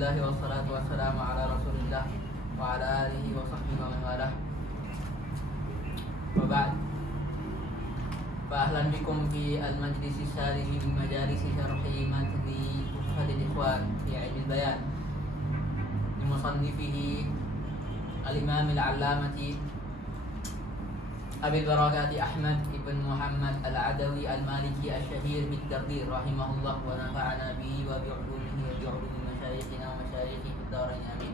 Alhamdulillah wassalatu wassalamu ala Rasulillah wa ala alihi wa sahbihi wa man walah. Wa ba'd. Fa ahlan bikum fi al-majlisi salih min majalisi syarhi matni Tuhfatul Ikhwan fi ilmi bayan li musannifihi al-imam al-allamati Abil Barakati Ahmad ibn Muhammad al-Adawi al-Maliki al-Syahir bid-Dardir rahimahullah wa nafa'ana bihi wa bi'ulumihi wa bi'ulumi masyayikhina wa masyayikhi fid-darain amin.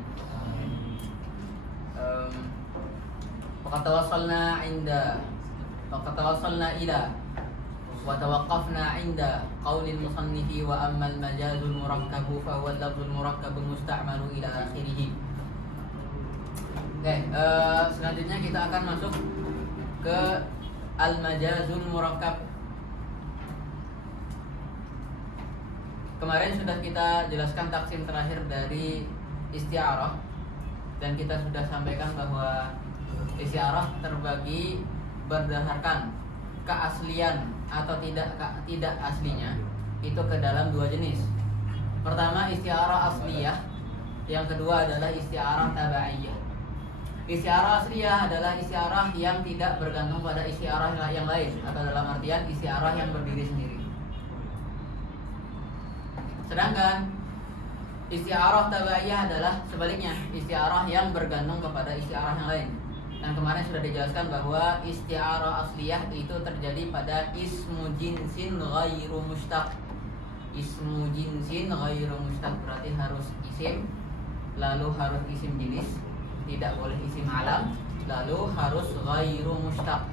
Faqad tawassalna ila wa tawaqqafna 'inda qaulil musannifi wa amma al-majazul murakkabu fa huwa al-lafzul murakkabul musta'malu ila akhirih. Selanjutnya kita akan masuk ke al-majazul murakkab. Kemarin sudah kita jelaskan taksim terakhir dari isti'arah, dan kita sudah sampaikan bahwa isti'arah terbagi berdasarkan keaslian atau tidak aslinya itu ke dalam dua jenis. Pertama isti'arah asliyah, yang kedua adalah isti'arah tabaiyah. Isti'arah asliyah adalah isti'arah yang tidak bergantung pada isti'arah yang lain, atau dalam artian isti'arah yang berdiri sendiri. Sedangkan isti'arah tabaiyah adalah sebaliknya, isti'arah yang bergantung kepada isti'arah yang lain. Dan kemarin sudah dijelaskan bahwa isti'arah asliyah itu terjadi pada ismu jinsin ghairu mushtaq. Ismu jinsin ghairu mushtaq berarti harus isim, lalu harus isim jenis, tidak boleh isim alam, lalu harus ghairu mushtaq.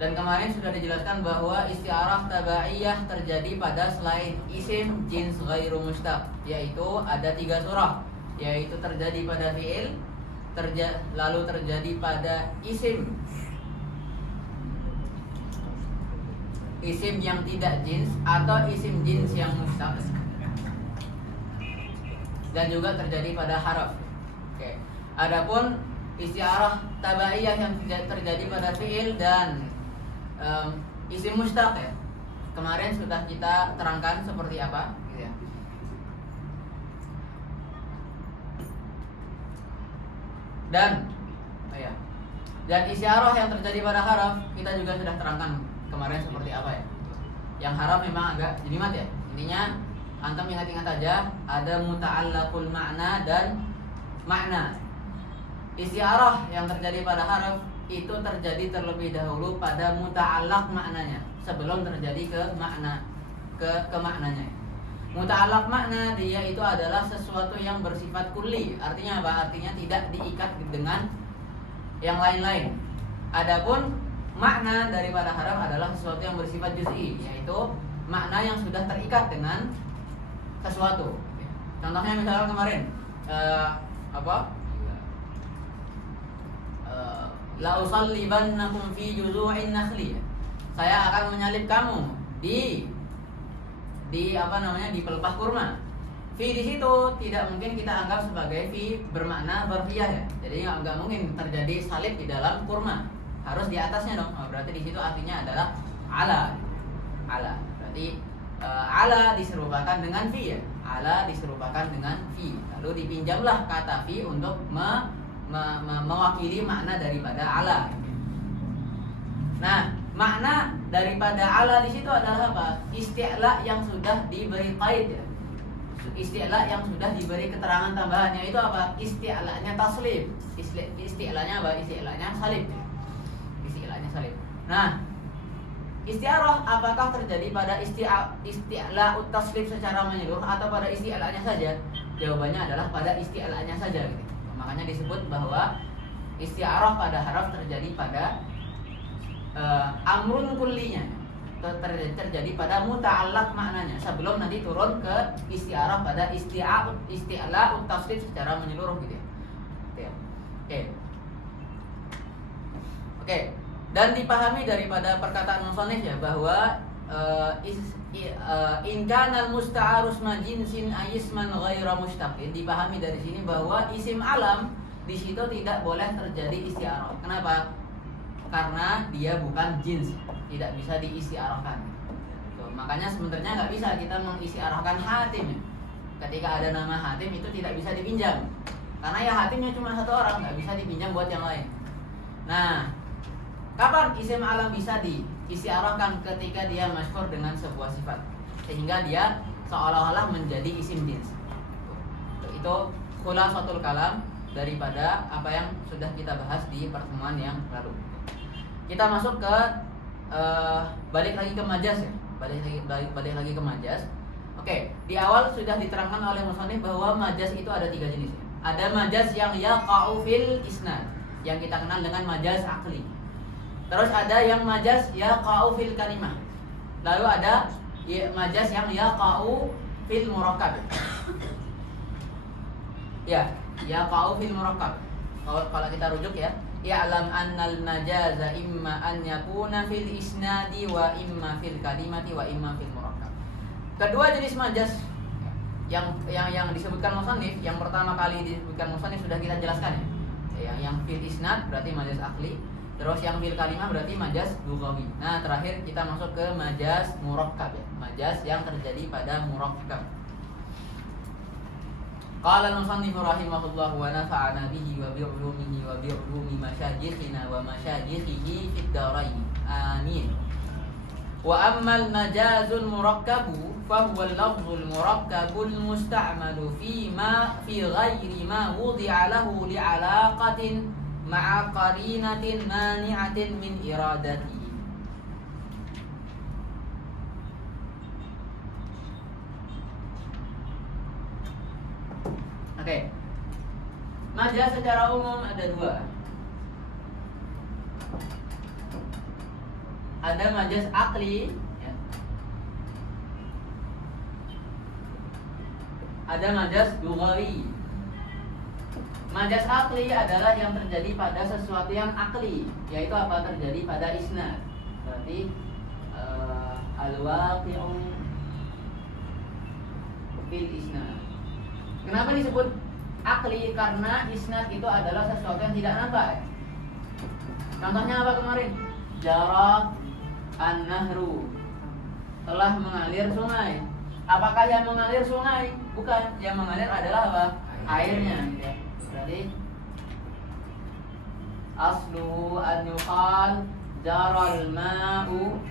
Dan kemarin sudah dijelaskan bahwa isti'arah tabaiyah terjadi pada selain isim jins ghairu mushtaq, yaitu ada 3 surah, yaitu terjadi pada fi'il, lalu terjadi pada isim yang tidak jins atau isim jins yang mushtaq, dan juga terjadi pada haraf. Adapun isti'arah tabaiyah yang terjadi pada fi'il dan isim mushtaq, kemarin sudah kita terangkan seperti apa, gitu ya. Dan isti'arah yang terjadi pada haraf kita juga sudah terangkan kemarin seperti apa ya. Yang haraf memang agak jelimet ya. Intinya antum ingat-ingat aja, ada muta'allaqul makna dan makna. Isti'arah yang terjadi pada haraf itu terjadi terlebih dahulu pada muta'allaq maknanya sebelum terjadi ke makna, ke maknanya. Muta'allaq makna dia itu adalah sesuatu yang bersifat kulli. Artinya apa? Artinya tidak diikat dengan yang lain-lain. Adapun makna daripada haraf adalah sesuatu yang bersifat juz'i, yaitu makna yang sudah terikat dengan sesuatu. Contohnya misalnya kemarin la usallibannakum fi juzu'in nakhli. Saya akan menyalib kamu di pelepah kurma. Fi di situ tidak mungkin kita anggap sebagai fi bermakna zarfiyah ya. Jadi nggak mungkin terjadi salib di dalam kurma. Harus di atasnya dong. Berarti di situ artinya adalah ala. Berarti ala diserupakan dengan fi ya. Ala diserupakan dengan fi. Lalu dipinjamlah kata fi untuk mewakili makna daripada ala. Nah, makna daripada ala di situ adalah apa? Isti'la yang sudah diberi qaid ya. Isti'la yang sudah diberi keterangan tambahannya itu apa? Isti'lanya taslib. Isti'lanya apa? Isti'lanya salib. Isti'lanya salib. Nah, isti'arah apakah terjadi pada isti'la taslib secara menyeluruh atau pada isti'lanya saja? Jawabannya adalah pada isti'lanya saja gitu. Makanya disebut bahwa isti'arah pada haraf terjadi pada amrun kullinya, terjadi pada muta'allaq maknanya sebelum nanti turun ke isti'arah pada isti'la taslib secara menyeluruh gitu ya. Oke. Dan dipahami daripada perkataan musannif ya bahwa in kana al-musta'aru isma jinsin ayisman ghaira mushtaqin. Dipahami dari sini bahwa isim alam di situ tidak boleh terjadi isti'arah. Kenapa? Karena dia bukan jins, tidak bisa diisti'arahkan. Makanya sebenarnya nggak bisa kita mengisi arahkan hatim. Ketika ada nama hatim itu tidak bisa dipinjam. Karena ya hatimnya cuma satu orang, nggak bisa dipinjam buat yang lain. Nah, kapan isim alam bisa diisi arahkan? Ketika dia masyhur dengan sebuah sifat, sehingga dia seolah-olah menjadi isim jins. Itu khulasatul kalam daripada apa yang sudah kita bahas di pertemuan yang lalu. Kita masuk ke balik lagi ke majas ya. Balik lagi ke majas. Oke, di awal sudah diterangkan oleh musannif bahwa majas itu ada 3 jenis ya. Ada majas yang yaqa'u fil isnad, yang kita kenal dengan majas aqli. Terus ada yang majas yaqa'u fil kalimah. Lalu ada majas yang yaqa'u fil murakkab. Ya, yaqa'u fil murakkab. Kalau kita rujuk ya, ya'lam annal majaza imma an yakuna fil isnadi wa imma fil kalimati wa imma fil murakkab. Kedua jenis majas yang disebutkan musannif, yang pertama kali disebutkan musannif sudah kita jelaskan ya. Yang fil isnad berarti majas akli, terus yang fil kalimah berarti majas lughawi. Nah, terakhir kita masuk ke majas murakkab ya. Majas yang terjadi pada murakkab. Qala al-musannif rahimahullah wa nafa'ana bihi wa bi'ulumihi wa bi'ulumi masyayikhina wa masyayikhihi fid dharain. Amin. Wa ammal majazul murakkabu fa huwa al-lafzul murakkabul musta'malu fi ghairi ma wudi'a lahu li'alaqatin ma'a qarinatin mani'atin min iradati. Oke. Majaz secara umum ada 2. Ada majas akli ya. Ada majas lughawi. Majas akli adalah yang terjadi pada sesuatu yang akli, yaitu apa? Terjadi pada isnad. Berarti al-waqi'u fil isnad. Kenapa disebut akli? Karena isnad itu adalah sesuatu yang tidak nampak. Contohnya apa kemarin? Jarak an-nahru, telah mengalir sungai. Apakah yang mengalir sungai? Bukan. Yang mengalir adalah apa? Airnya ya. Berarti aslu an yuqal jaral ma'u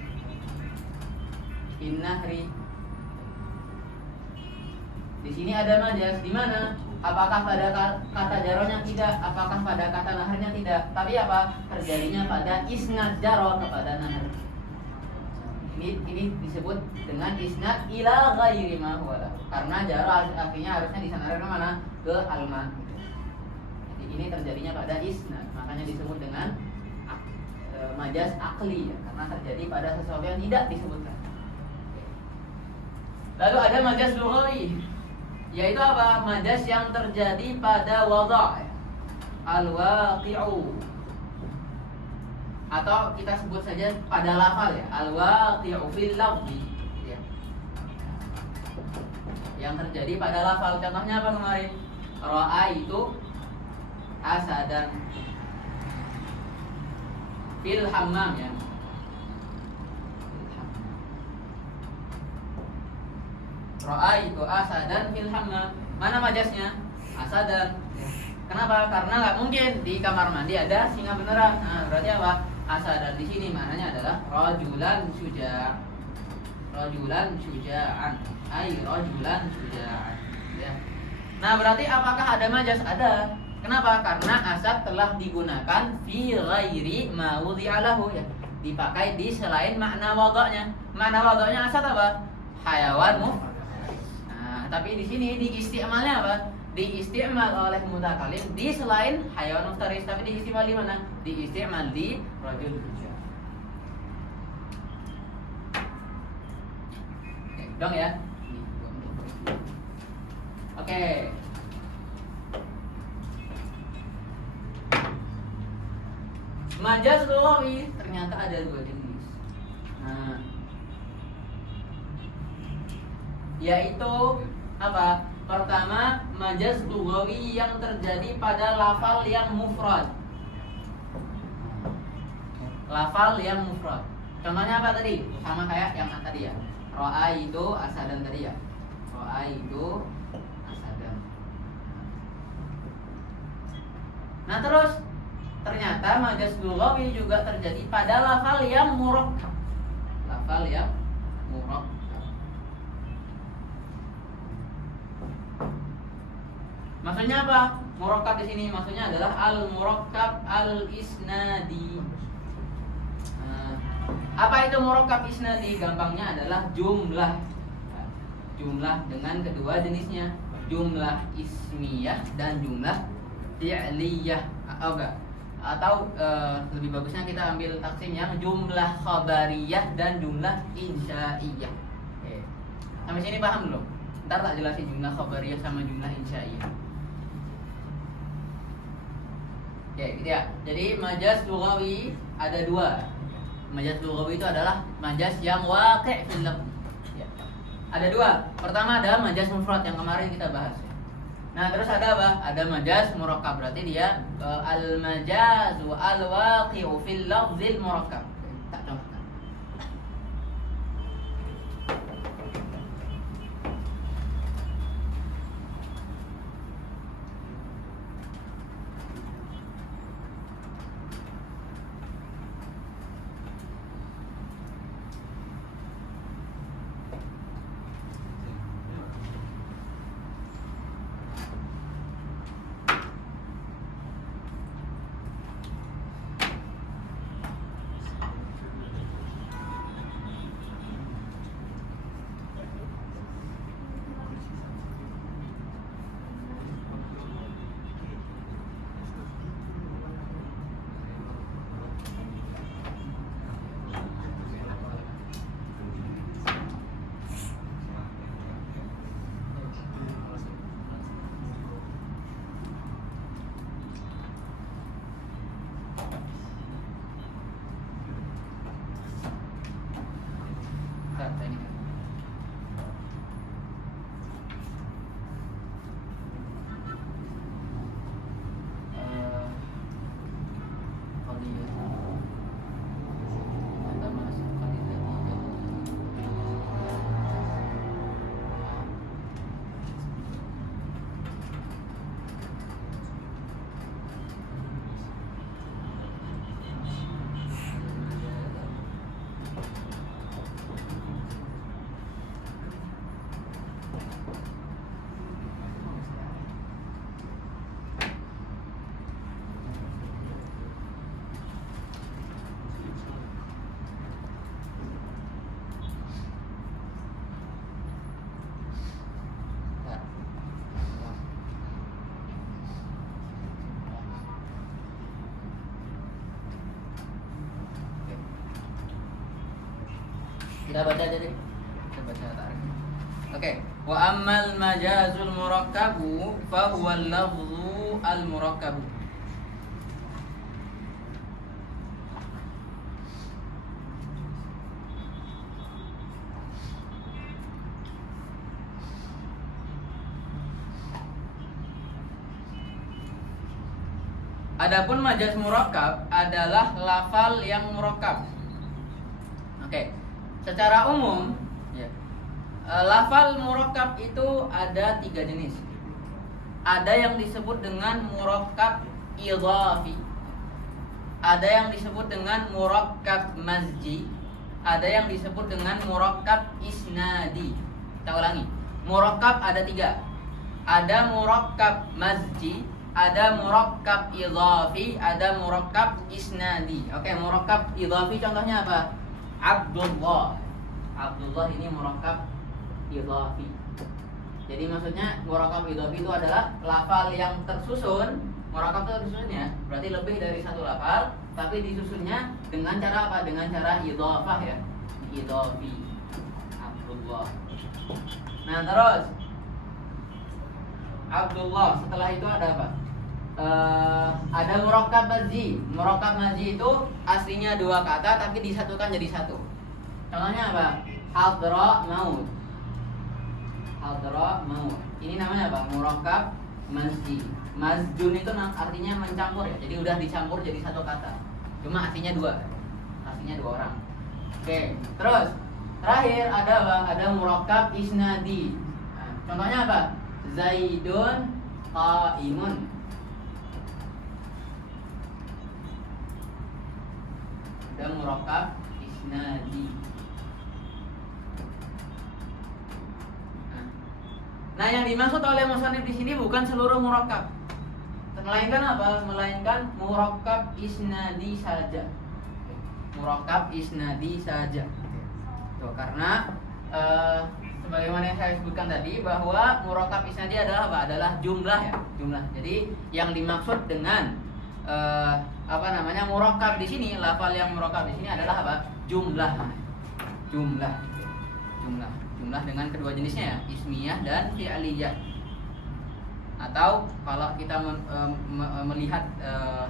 in nahri. Di sini ada majas. Di mana? Apakah pada kata jaronya? Tidak. Apakah pada kata naharnya? Tidak. Tapi apa? Terjadinya pada isnad jaro kepada nahar. Ini disebut dengan isnad ila ghairi ma huwa lahu. Karena jaro artinya harusnya disandarkan kemana? Ke alma. Jadi ini terjadinya pada isnad. Makanya disebut dengan majas akli ya, karena terjadi pada sesuatu yang tidak disebutkan. Lalu ada majas lughawi, yaitu apa? Majas yang terjadi pada wadha' al-waqi'u, atau kita sebut saja pada lafal ya, al-waqi'u fil lafzi ya. Yang terjadi pada lafal. Contohnya apa kemarin? Ra'aitu asadan fil hammam ya. Ra'aitu asadan fil hammam. Mana majasnya? Asadan. Kenapa? Karena nggak mungkin di kamar mandi ada singa beneran. Nah, berarti apa? Asadan di sini maknanya adalah rajulan syuja'. Rajulan syuja'an. Ai rajulan syuja'an. Ya. Nah, berarti apakah ada majas? Ada. Kenapa? Karena asad telah digunakan fi ghairi ma wudi'a lahu ya. Dipakai di selain makna wadha'nya. Makna wadha'nya asad apa? Hayawan tapi di sini di isti'malnya apa? Diisti'mal oleh mutakalim di selain hayawan muftaris, tapi diisti'mal di mana? Diisti'mal di rajul syujaa. Oke, dong ya. Oke. Majaz lughawi ternyata ada 2 jenis. Nah, yaitu apa? Pertama, majaz lughawi yang terjadi pada lafal yang mufrad. Lafal yang mufrad. Contohnya apa tadi? Sama kayak yang tadi ya. Ra'aitu asadan tadi ya. Ra'aitu asadan. Nah terus ternyata majaz lughawi juga terjadi pada lafal yang murakkab. Lafal yang murakkab. Maksudnya apa? Murakkab di sini maksudnya adalah al-murakkab al-isnadi. Apa itu murakkab isnadi? Gampangnya adalah jumlah. Jumlah dengan kedua jenisnya, jumlah ismiyah dan jumlah fi'liyah. Atau lebih bagusnya kita ambil taksim yang jumlah khabariyah dan jumlah insya'iyah. Oke. Sampai sini paham belum? Ntar tak jelasin jumlah khabariyah sama jumlah insya'iyah. Oke, gitu ya. Jadi majaz lughawi ada dua. Majaz lughawi itu adalah majaz yang waqi' fil lafz. Ya. Ada dua. Pertama ada majaz mufrad yang kemarin kita bahas. Nah, terus ada apa? Ada majaz murakkab. Berarti dia al-majazu al-waqi'u fil lafzil murakkab. Tak contohkan. Kita baca aja deh. Kita baca tarik. Oke. Wa ammal majazul murakkabu fa huwa al-lafzu al-murakkabu. Adapun majaz murakkab adalah lafal yang murakkab. Oke. Secara umum, ya, lafal murakkab itu ada 3 jenis. Ada yang disebut dengan murakkab idhafi, ada yang disebut dengan murakkab mazji, ada yang disebut dengan murakkab isnadi. Kita ulangi, murakkab ada 3. Ada murakkab mazji, ada murakkab idhafi, ada murakkab isnadi. Oke, murakkab idhafi contohnya apa? Abdullah. Abdullah ini murakkab idhafi. Jadi maksudnya murakkab idhafi itu adalah lafal yang tersusun. Murakkab tersusun ya, berarti lebih dari satu lafal, tapi disusunnya dengan cara apa? Dengan cara idhafah ya. Idhafi. Abdullah. Nah, terus Abdullah, setelah itu ada apa? Ada murakkab mazji. Murakkab mazji itu aslinya 2 kata tapi disatukan jadi 1. Contohnya apa? Hadra maut. Hadra maut. Ini namanya apa? Murakkab mazji. Mazjun itu artinya mencampur ya. Jadi udah dicampur jadi 1 kata. Cuma artinya 2. Artinya 2 orang. Oke, terus Terakhir ada apa? Ada murakkab isnadi. Nah, contohnya apa? Zaidun qaimun. Ada murakkab isnadi. Nah, yang dimaksud oleh musannif di sini bukan seluruh murakkab, melainkan apa? Melainkan murakkab isnadi saja. Murakkab isnadi saja. Tuh, karena sebagaimana yang saya sebutkan tadi bahwa murakkab isnadi adalah apa? Adalah jumlah ya, jumlah. Jadi yang dimaksud dengan murakkab di sini, lafal yang murakkab di sini adalah apa? Jumlah. Jumlah dengan kedua jenisnya ya, ismiyah dan fi'liyah. Atau kalau kita melihat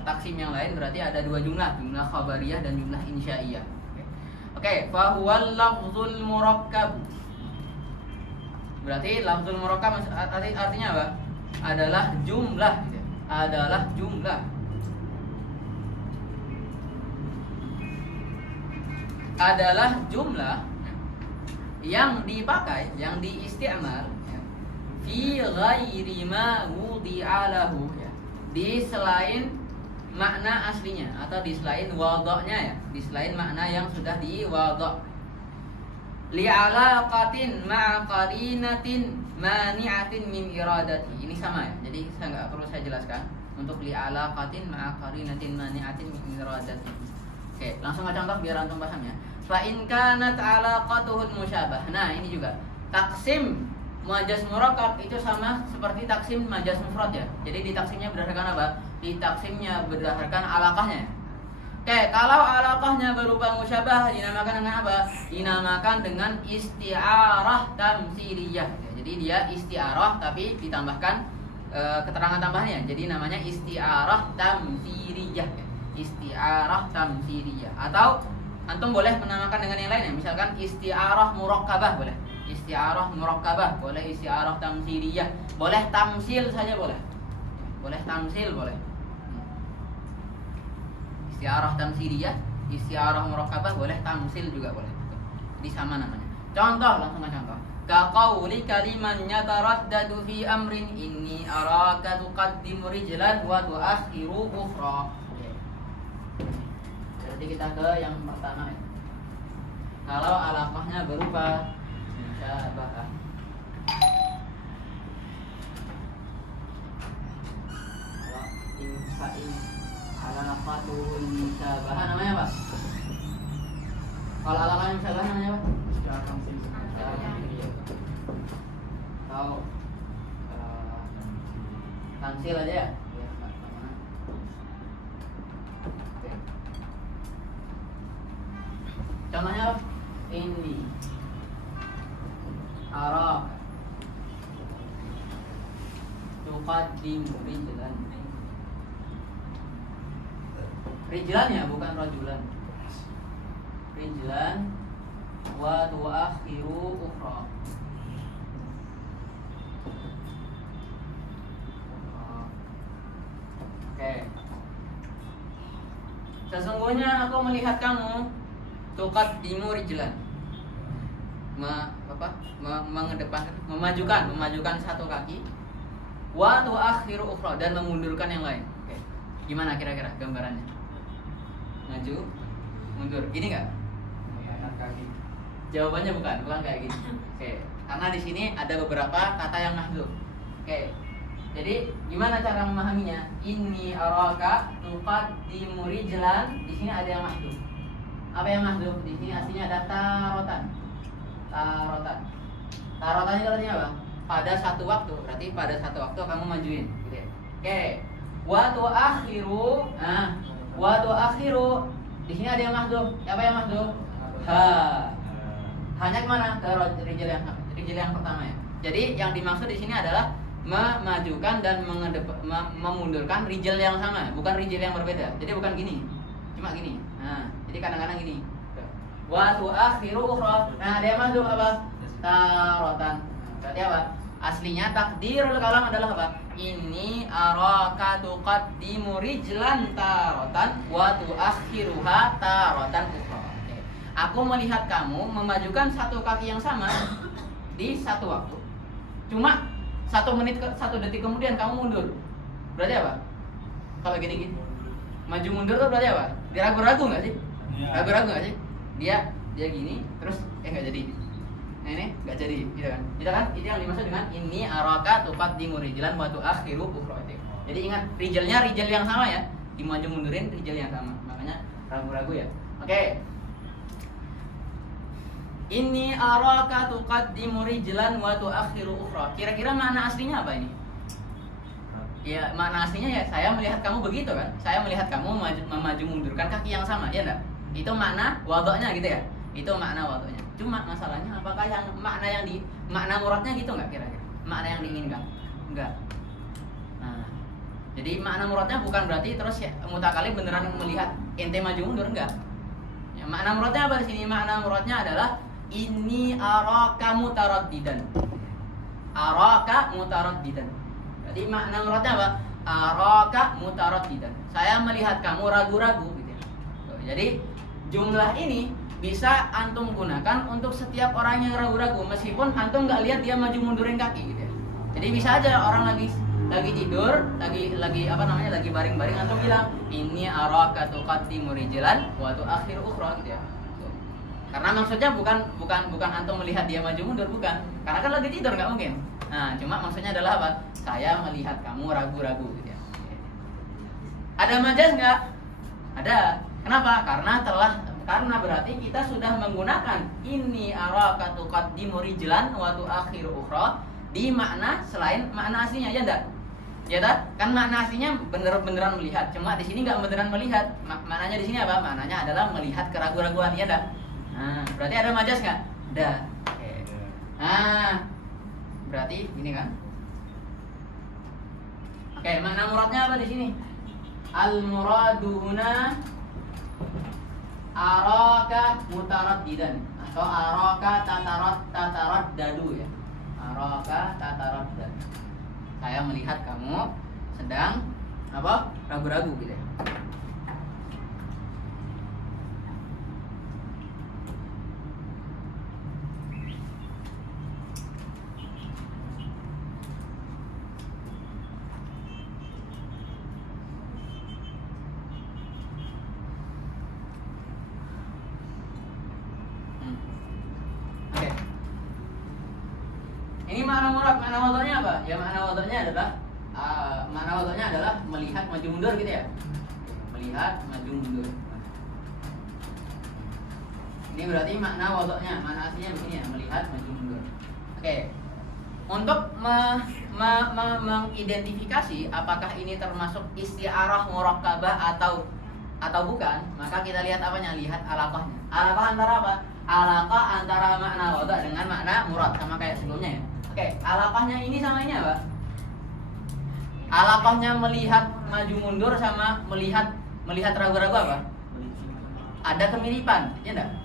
taksim yang lain berarti ada dua jumlah khabariyah dan jumlah insya'iyah. Oke, fa huwal lafzul murakkab. Berarti lafzul murakkab artinya apa? Adalah jumlah gitu. Adalah jumlah. Adalah jumlah yang dipakai, yang diisti'mal fi ghairi ma wudi'a lahu ya. Di selain makna aslinya atau di selain wadha'nya ya, di selain makna yang sudah diwadha'. Li'alaqatin ma'a qarinatin mani'atin min iradati. Ini sama ya. Jadi saya enggak perlu saya jelaskan untuk li'alaqatin ma'a qarinatin mani'atin min iradati. Oke, langsung aja contoh biar antum paham ya. Fa in kanat 'alaqatuhul musyabah. Nah, ini juga taksim majaz murakkab itu sama seperti taksim majaz mufrad ya. Jadi ditaksimnya berdasarkan apa? Ditaksimnya berdasarkan alaqahnya. Oke, kalau alaqahnya berupa musyabah dinamakan dengan apa? Dinamakan dengan isti'arah tamtsiliyah. Jadi dia isti'arah tapi ditambahkan keterangan tambahannya. Jadi namanya isti'arah tamtsiliyah. Isti'arah tamtsiliyah. Atau antum boleh menamakan dengan yang lain ya. Misalkan isti'arah murakkabah boleh. Isti'arah murakkabah boleh, isti'arah tamtsiliyah boleh, tamsil saja boleh. Boleh tamsil boleh. Isti'arah tamtsiliyah, isti'arah murakkabah boleh, tamsil juga boleh. Jadi sama namanya. Contoh, langsung aja contoh. Ka qauli kaliman yataraddadu fi amrin inni araka tuqaddimu rijlan wa tu'akhiru ukhra. Jadi kita ke yang pertama ya. Kalau alaqahnya berupa musyabahah. Fa'in alaqatuhul musyabahah namanya apa? Kalau alaqahnya musyabahah namanya apa? Atau tamsil aja ya. Contohnya ini araq tuqaddimu rijlan. Rijlan ya, bukan rajulan. Rijlan wa tuakhiru ukhra. Oke. Sesungguhnya aku melihat kamu tuqaddimu rijlan. Mengedepankan, memajukan satu kaki, wa tuakhiru ukhra, dan memundurkan yang lain. Oke. Gimana kira-kira gambarannya? Maju, mundur. Gini enggak? Jawabannya bukan kayak gini. Oke. Karena di sini ada beberapa kata yang mahdzuf. Oke. Jadi gimana cara memahaminya? Inni araka tuqaddimu rijlan. Di sini ada yang mahdzuf. Apa yang mahdzuf? Di sini aslinya ada tarotan. Tarotan itu artinya apa? Pada satu waktu. Berarti pada satu waktu kamu majuin gitu ya. Oke. Wa tuakhiru. Nah, wa tuakhiru. Di sini ada yang mahdzuf. Apa yang mahdzuf? Ha. Hanya kemana? Ke rijal yang pertama ya. Jadi yang dimaksud di sini adalah memajukan dan memundurkan rijal yang sama, bukan rijal yang berbeda. Jadi bukan gini. Cuma gini. Nah, jadi kadang-kadang gini. Wa tuakhiru ukhra. Nah, dia mahdzuf apa? Tarotan. Berarti apa? Aslinya takdirul kalam adalah apa? Inni araka tuqaddimu rijlan tarotan wa tuakhiruha tarotan ukhra. Aku melihat kamu memajukan satu kaki yang sama di satu waktu. Cuma 1 detik kemudian kamu mundur. Berarti apa? Kalau gini-gini maju mundur tuh berarti apa? Dia ragu-ragu nggak sih? Ragu-ragu nggak sih? Dia gini terus nggak jadi. Nah ini nggak jadi, gitu kan? Itu yang dimaksud dengan ini araka tuqaddimu rijlan wa tuakhiru ukhra. Jadi ingat rijal yang sama ya, dimaju mundurin rijal yang sama. Makanya ragu-ragu ya. Oke. Ini araka tuqaddimu rijlan wa tuakhiru ukhra. Kira-kira makna aslinya apa ini? Ya, makna aslinya ya saya melihat kamu begitu kan. Saya melihat kamu memaju mundurkan kaki yang sama, ya enggak? Itu makna wadoknya gitu ya. Itu makna wadoknya. Cuma masalahnya apakah yang makna muradnya gitu enggak kira-kira? Makna yang diinginkan? Enggak. Nah, jadi makna muradnya bukan berarti terus ya mutakalim beneran melihat ente maju mundur, enggak. Ya, makna muradnya apa di sini? Makna muradnya adalah ini araka mutaraddidan. Araka mutaraddidan. Jadi makna muradnya apa? Araka mutaraddidan. Saya melihat kamu ragu-ragu gitu ya. Jadi jumlah ini bisa antum gunakan untuk setiap orang yang ragu-ragu meskipun antum nggak lihat dia maju mundurin kaki gitu ya. Jadi bisa aja orang lagi tidur, lagi baring-baring antum bilang ini araka tuqaddimu rijlan wa tuakhiru ukhra gitu ya. Karena maksudnya bukan antum melihat dia maju mundur, bukan. Karena kan lagi tidur nggak mungkin. Nah, cuma maksudnya adalah apa? Saya melihat kamu ragu-ragu gitu ya. Ada majaz nggak? Ada. Kenapa? Karena berarti kita sudah menggunakan ini araka tuqaddimu rijlan wa tuakhiru ukhra di makna selain makna aslinya, ya enggak? Ya tak? Kan makna aslinya beneran melihat. Cuma di sini nggak beneran melihat. Maknanya di sini apa? Maknanya adalah melihat keraguan-raguan, ya enggak? Nah, berarti ada majaz nggak? Ada. Oke. Nah, berarti ini kan? Oke, makna muradnya apa di sini? Al muradu huna araka mutaraddidan atau araka tataraddadu ya. Araka tataraddad. Saya melihat kamu sedang apa? Ragu-ragu gitu ya. Ini makna wadahnya apa? Ya makna wadahnya adalah melihat maju mundur gitu ya. Melihat maju mundur. Ini berarti makna wadahnya, makna aslinya begini ya, melihat maju mundur. Oke. Untuk mengidentifikasi apakah ini termasuk isti'arah murakkabah atau bukan, maka kita lihat apanya? Lihat alaqahnya. Alaqah antara apa? Alaqah antara makna wadah dengan makna murad, sama kayak sebelumnya ya. Oke, alaqahnya ini sama ini apa? Alaqahnya melihat maju mundur sama melihat ragu-ragu apa? Ada kemiripan, ya enggak?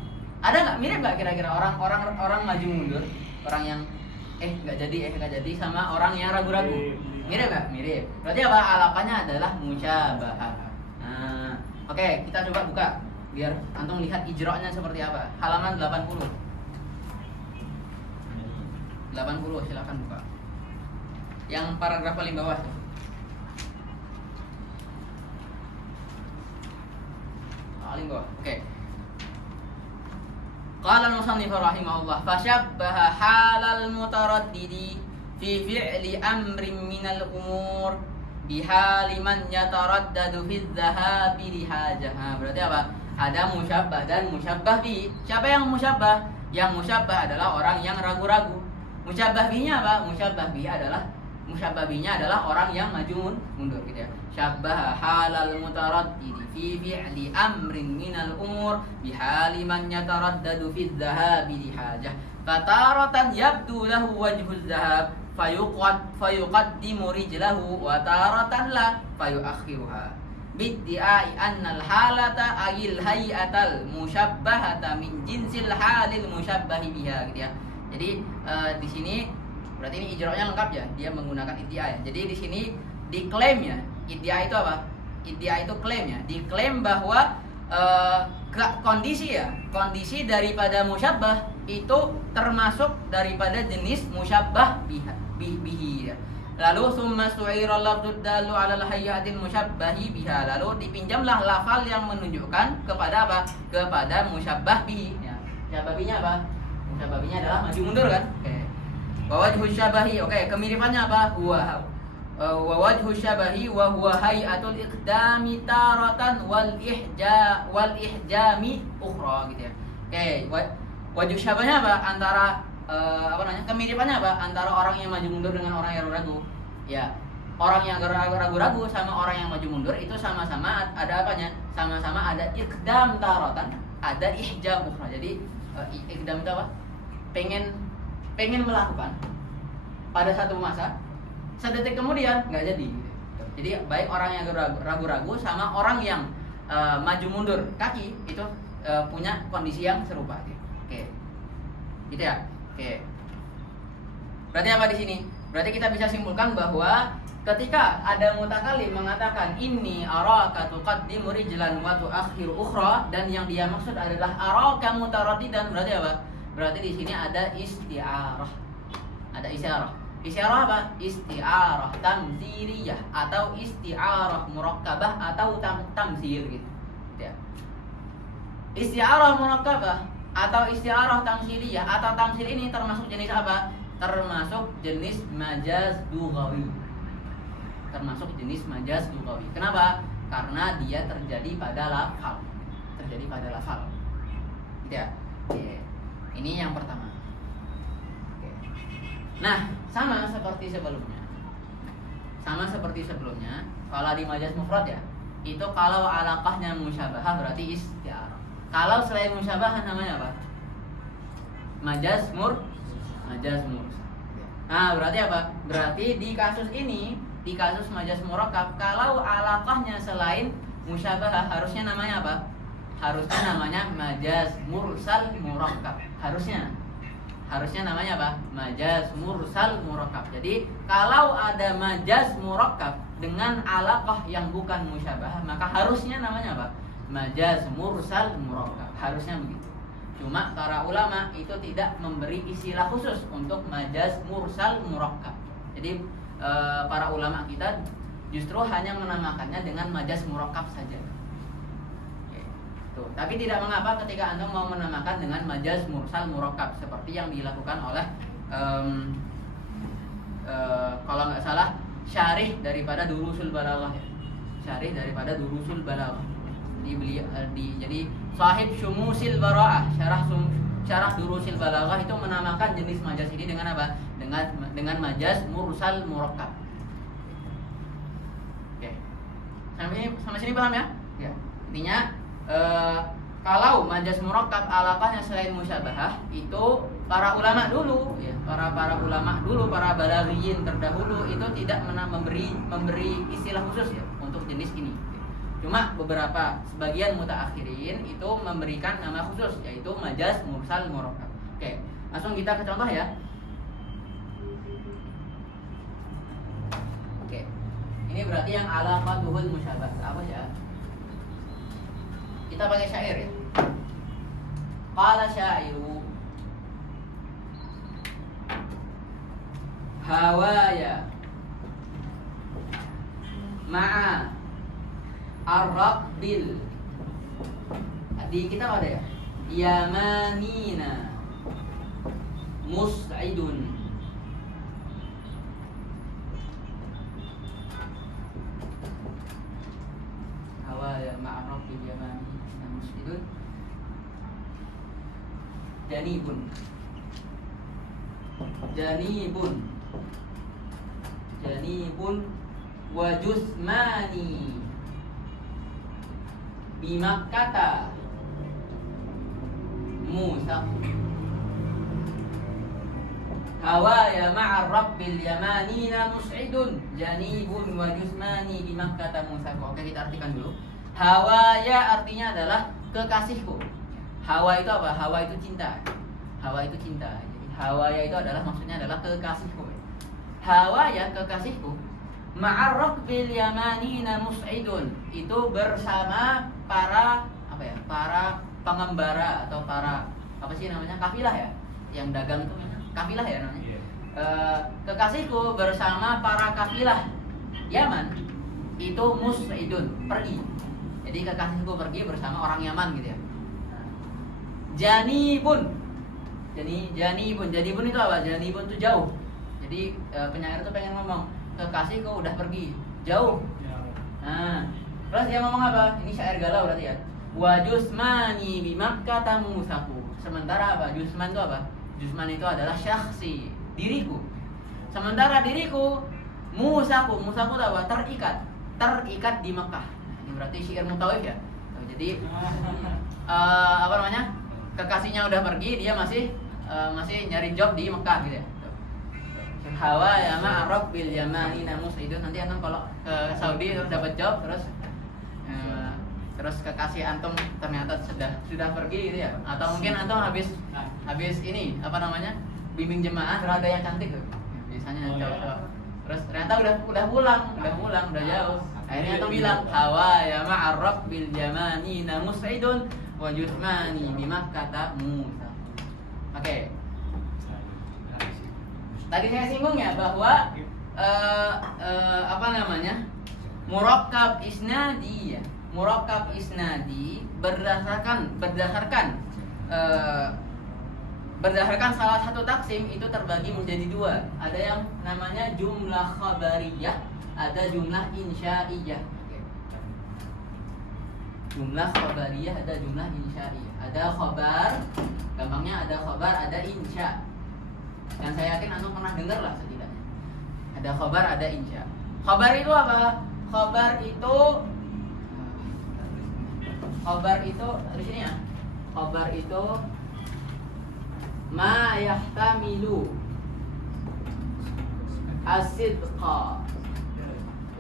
Ada nggak mirip nggak kira-kira orang maju mundur, orang yang nggak jadi sama orang yang ragu-ragu? Mirip nggak? Mirip. Berarti apa? Alaqahnya adalah musyabahah. Nah, oke, kita coba buka biar antum lihat ijra'nya seperti apa. Halaman 80. 80 silakan buka. Yang paragraf paling bawah tuh. Paling bawah. Oke. Qala al-musannif rahimahullah fashabbaha halal mutaraddidi fi fi'li amrin minal umur bihali man yataraddadu fi dhahabi li hajah. Berarti apa? Ada musyabbah dan musyabbah bi. Siapa yang musyabbah? Yang musyabbah adalah orang yang ragu-ragu. Musyabbah binya apa? Musyabbah binya adalah orang yang maju mundur gitu ya. Syabbaha halal mutaraddidi fi fi'li amrin minal umur bihali man yataraddadu fi dhahabi li hajah. Fataratan yabdu lahu wajhuz dhahab fayuqaddimu rijlahu wa taratan la fayuakhiruha. Biddi'ai annal halata ayil hay'atal musyabbahata min jinsil halil musyabbahi biha gitu ya. Jadi di sini berarti ini ijra'nya lengkap ya, dia menggunakan iddia ya. Jadi di sini diklaim ya, iddia itu apa? Iddia itu klaim ya, diklaim bahwa kondisi ya, kondisi daripada musyabbah itu termasuk daripada jenis musyabbah bihi ya. Lalu summa su'ira lafdzud dalu 'alal hayyatil musyabbahi biha. Lalu dipinjamlah lafal yang menunjukkan kepada apa? Kepada musyabbah bihi ya. Musyabbahnya apa? Musyabbahnya adalah maju mundur kan? Oke. Wa wajhu syabahi. Oke, kemiripannya apa? Huwa wa wajhu syabahi wa huwa hayatul iqdami taratan wal ihjami ukhra gitu ya. Oke, wajhu syabahnya apa? Antara kemiripannya apa? Antara orang yang maju mundur dengan orang yang ragu. Ya, orang yang ragu-ragu sama orang yang maju mundur itu sama-sama ada apanya? Sama-sama ada iqdam taratan, ada ihjam ukhra. Jadi iqdam itu apa? Pengen melakukan pada satu masa, sedetik kemudian nggak jadi. Jadi baik orang yang ragu-ragu sama orang yang maju mundur kaki itu punya kondisi yang serupa. Oke, gitu ya. Oke. Berarti apa di sini? Berarti kita bisa simpulkan bahwa ketika ada mutakallim mengatakan inni araka tuqaddimu rijlan wa tuakhiru ukhra, dan yang dia maksud adalah araka mutaraddidan, berarti apa? Berarti di sini ada isti'arah. Ada isti'arah. Isti'arah apa? Isti'arah tamtsiliyah atau isti'arah murakkabah atau tamtsil gitu. Ya. Isti'arah murakkabah atau isti'arah tamtsiliyah atau tamtsil ini termasuk jenis apa? Termasuk jenis majaz lughawi. Termasuk jenis majaz lughawi. Kenapa? Karena dia terjadi pada lafal. Terjadi pada lafal. Gitu ya. Oke. Ini yang pertama. Oke. Nah, sama seperti sebelumnya. Kalau di majaz mufrad ya, itu kalau alaqahnya musyabahah berarti isti'arah. Kalau selain musyabahah namanya apa? Majaz mursal. Nah, berarti apa? Berarti di kasus ini, di kasus majaz murakkab, kalau alaqahnya selain musyabahah harusnya namanya apa? Harusnya namanya majaz mursal murakkab. Harusnya namanya apa? Majaz mursal murakkab. Jadi kalau ada majaz murakkab dengan alaqah yang bukan musyabahah, maka harusnya namanya apa? Majaz mursal murakkab. Harusnya begitu. Cuma para ulama itu tidak memberi istilah khusus untuk majaz mursal murakkab. Jadi para ulama kita justru hanya menamakannya dengan majaz murakkab saja. Tuh. Tapi tidak mengapa ketika Anda mau menamakan dengan majaz mursal murakkab seperti yang dilakukan oleh kalau nggak salah syarih daripada Durusul Balaghah ya. Jadi sahib Syumusil Bara'ah, syarah Durusil Balaghah itu menamakan jenis majaz ini dengan apa? Dengan majaz mursal murakkab. Oke. Sampai sini paham ya? Ya. Intinya kalau majaz murakkab alaqahnya selain musyabahah itu para ulama dulu ya, para ulama dulu, para balaghiyin terdahulu itu tidak memberi istilah khusus ya untuk jenis ini. Cuma sebagian mutaakhirin itu memberikan nama khusus yaitu majaz mursal murakkab. Oke, langsung kita ke contoh ya. Oke. Ini berarti yang alaqatuhul musyabah. Apa ya? Kita pakai syair ya. Qala syairu hawaya ma'a ar-rabbil. Di kita ada ya. Yamanina mus'idun. Hawaya ma'a ar-rabbil yamanina mus'idun. Janibun wa jusmani bimakkata Musa. Hawaya ma'a rabbil yamanina mus'idun janibun wa jusmani bimakkata Musa. Oke, kita artikan dulu. Hawaya artinya adalah kekasihku. Hawa itu apa? Hawa itu cinta. Jadi hawaya itu adalah maksudnya adalah kekasihku. Hawaya kekasihku. Ma'arraq bil yamanina mus'idun. Itu bersama para apa ya, para pengembara atau para apa sih namanya, kafilah ya, yang dagang itu namanya kafilah ya namanya. Kekasihku bersama para kafilah Yaman itu mus'idun, pergi. Jadi kekasihku pergi bersama orang Yaman gitu ya. Janibun itu apa? Janibun itu jauh. Jadi penyair itu pengen ngomong, kekasihku udah pergi jauh. Nah, terus dia ngomong apa? Ini syair galau berarti ya. Wa jusmani bi Makkah tamusaku. Sementara apa? Jusman itu apa? Jusman itu adalah syakhsi, diriku. Sementara diriku musaku itu apa? Terikat di Mekah. Ini berarti syair Mutawif ya. Jadi apa namanya? Kekasihnya udah pergi, dia masih nyari job di Mekah gitu ya. Hawa ya ma'arab bil yamani namus itu nanti antum kalau ke Saudi itu dapat job terus kekasih antum ternyata sudah pergi gitu ya, atau mungkin antum habis ini apa namanya, bimbing jemaah terus ada yang cantik tuh biasanya cowok-cowok, terus ternyata udah pulang udah jauh, akhirnya antum bilang hawa ya ma'arab bil yamani namus idun wa jusmani bi Makkah musa. Oke. Tadi saya singgung ya bahwa apa namanya, murakkab isnadi ya. Murakkab isnadi berdasarkan salah satu taksim itu terbagi menjadi dua. Ada yang namanya jumlah khabariyah, ada jumlah insya'iyah. Jumlah khabariyah, ada jumlah insya'iyah. Ada khabar, gampangnya ada khabar, ada insya'. Dan saya yakin antum pernah dengar lah setidaknya. Ada khabar, ada insya'. Khabar itu apa? Khabar itu di sini ya. Khabar itu ma yahtamilu as-sidqa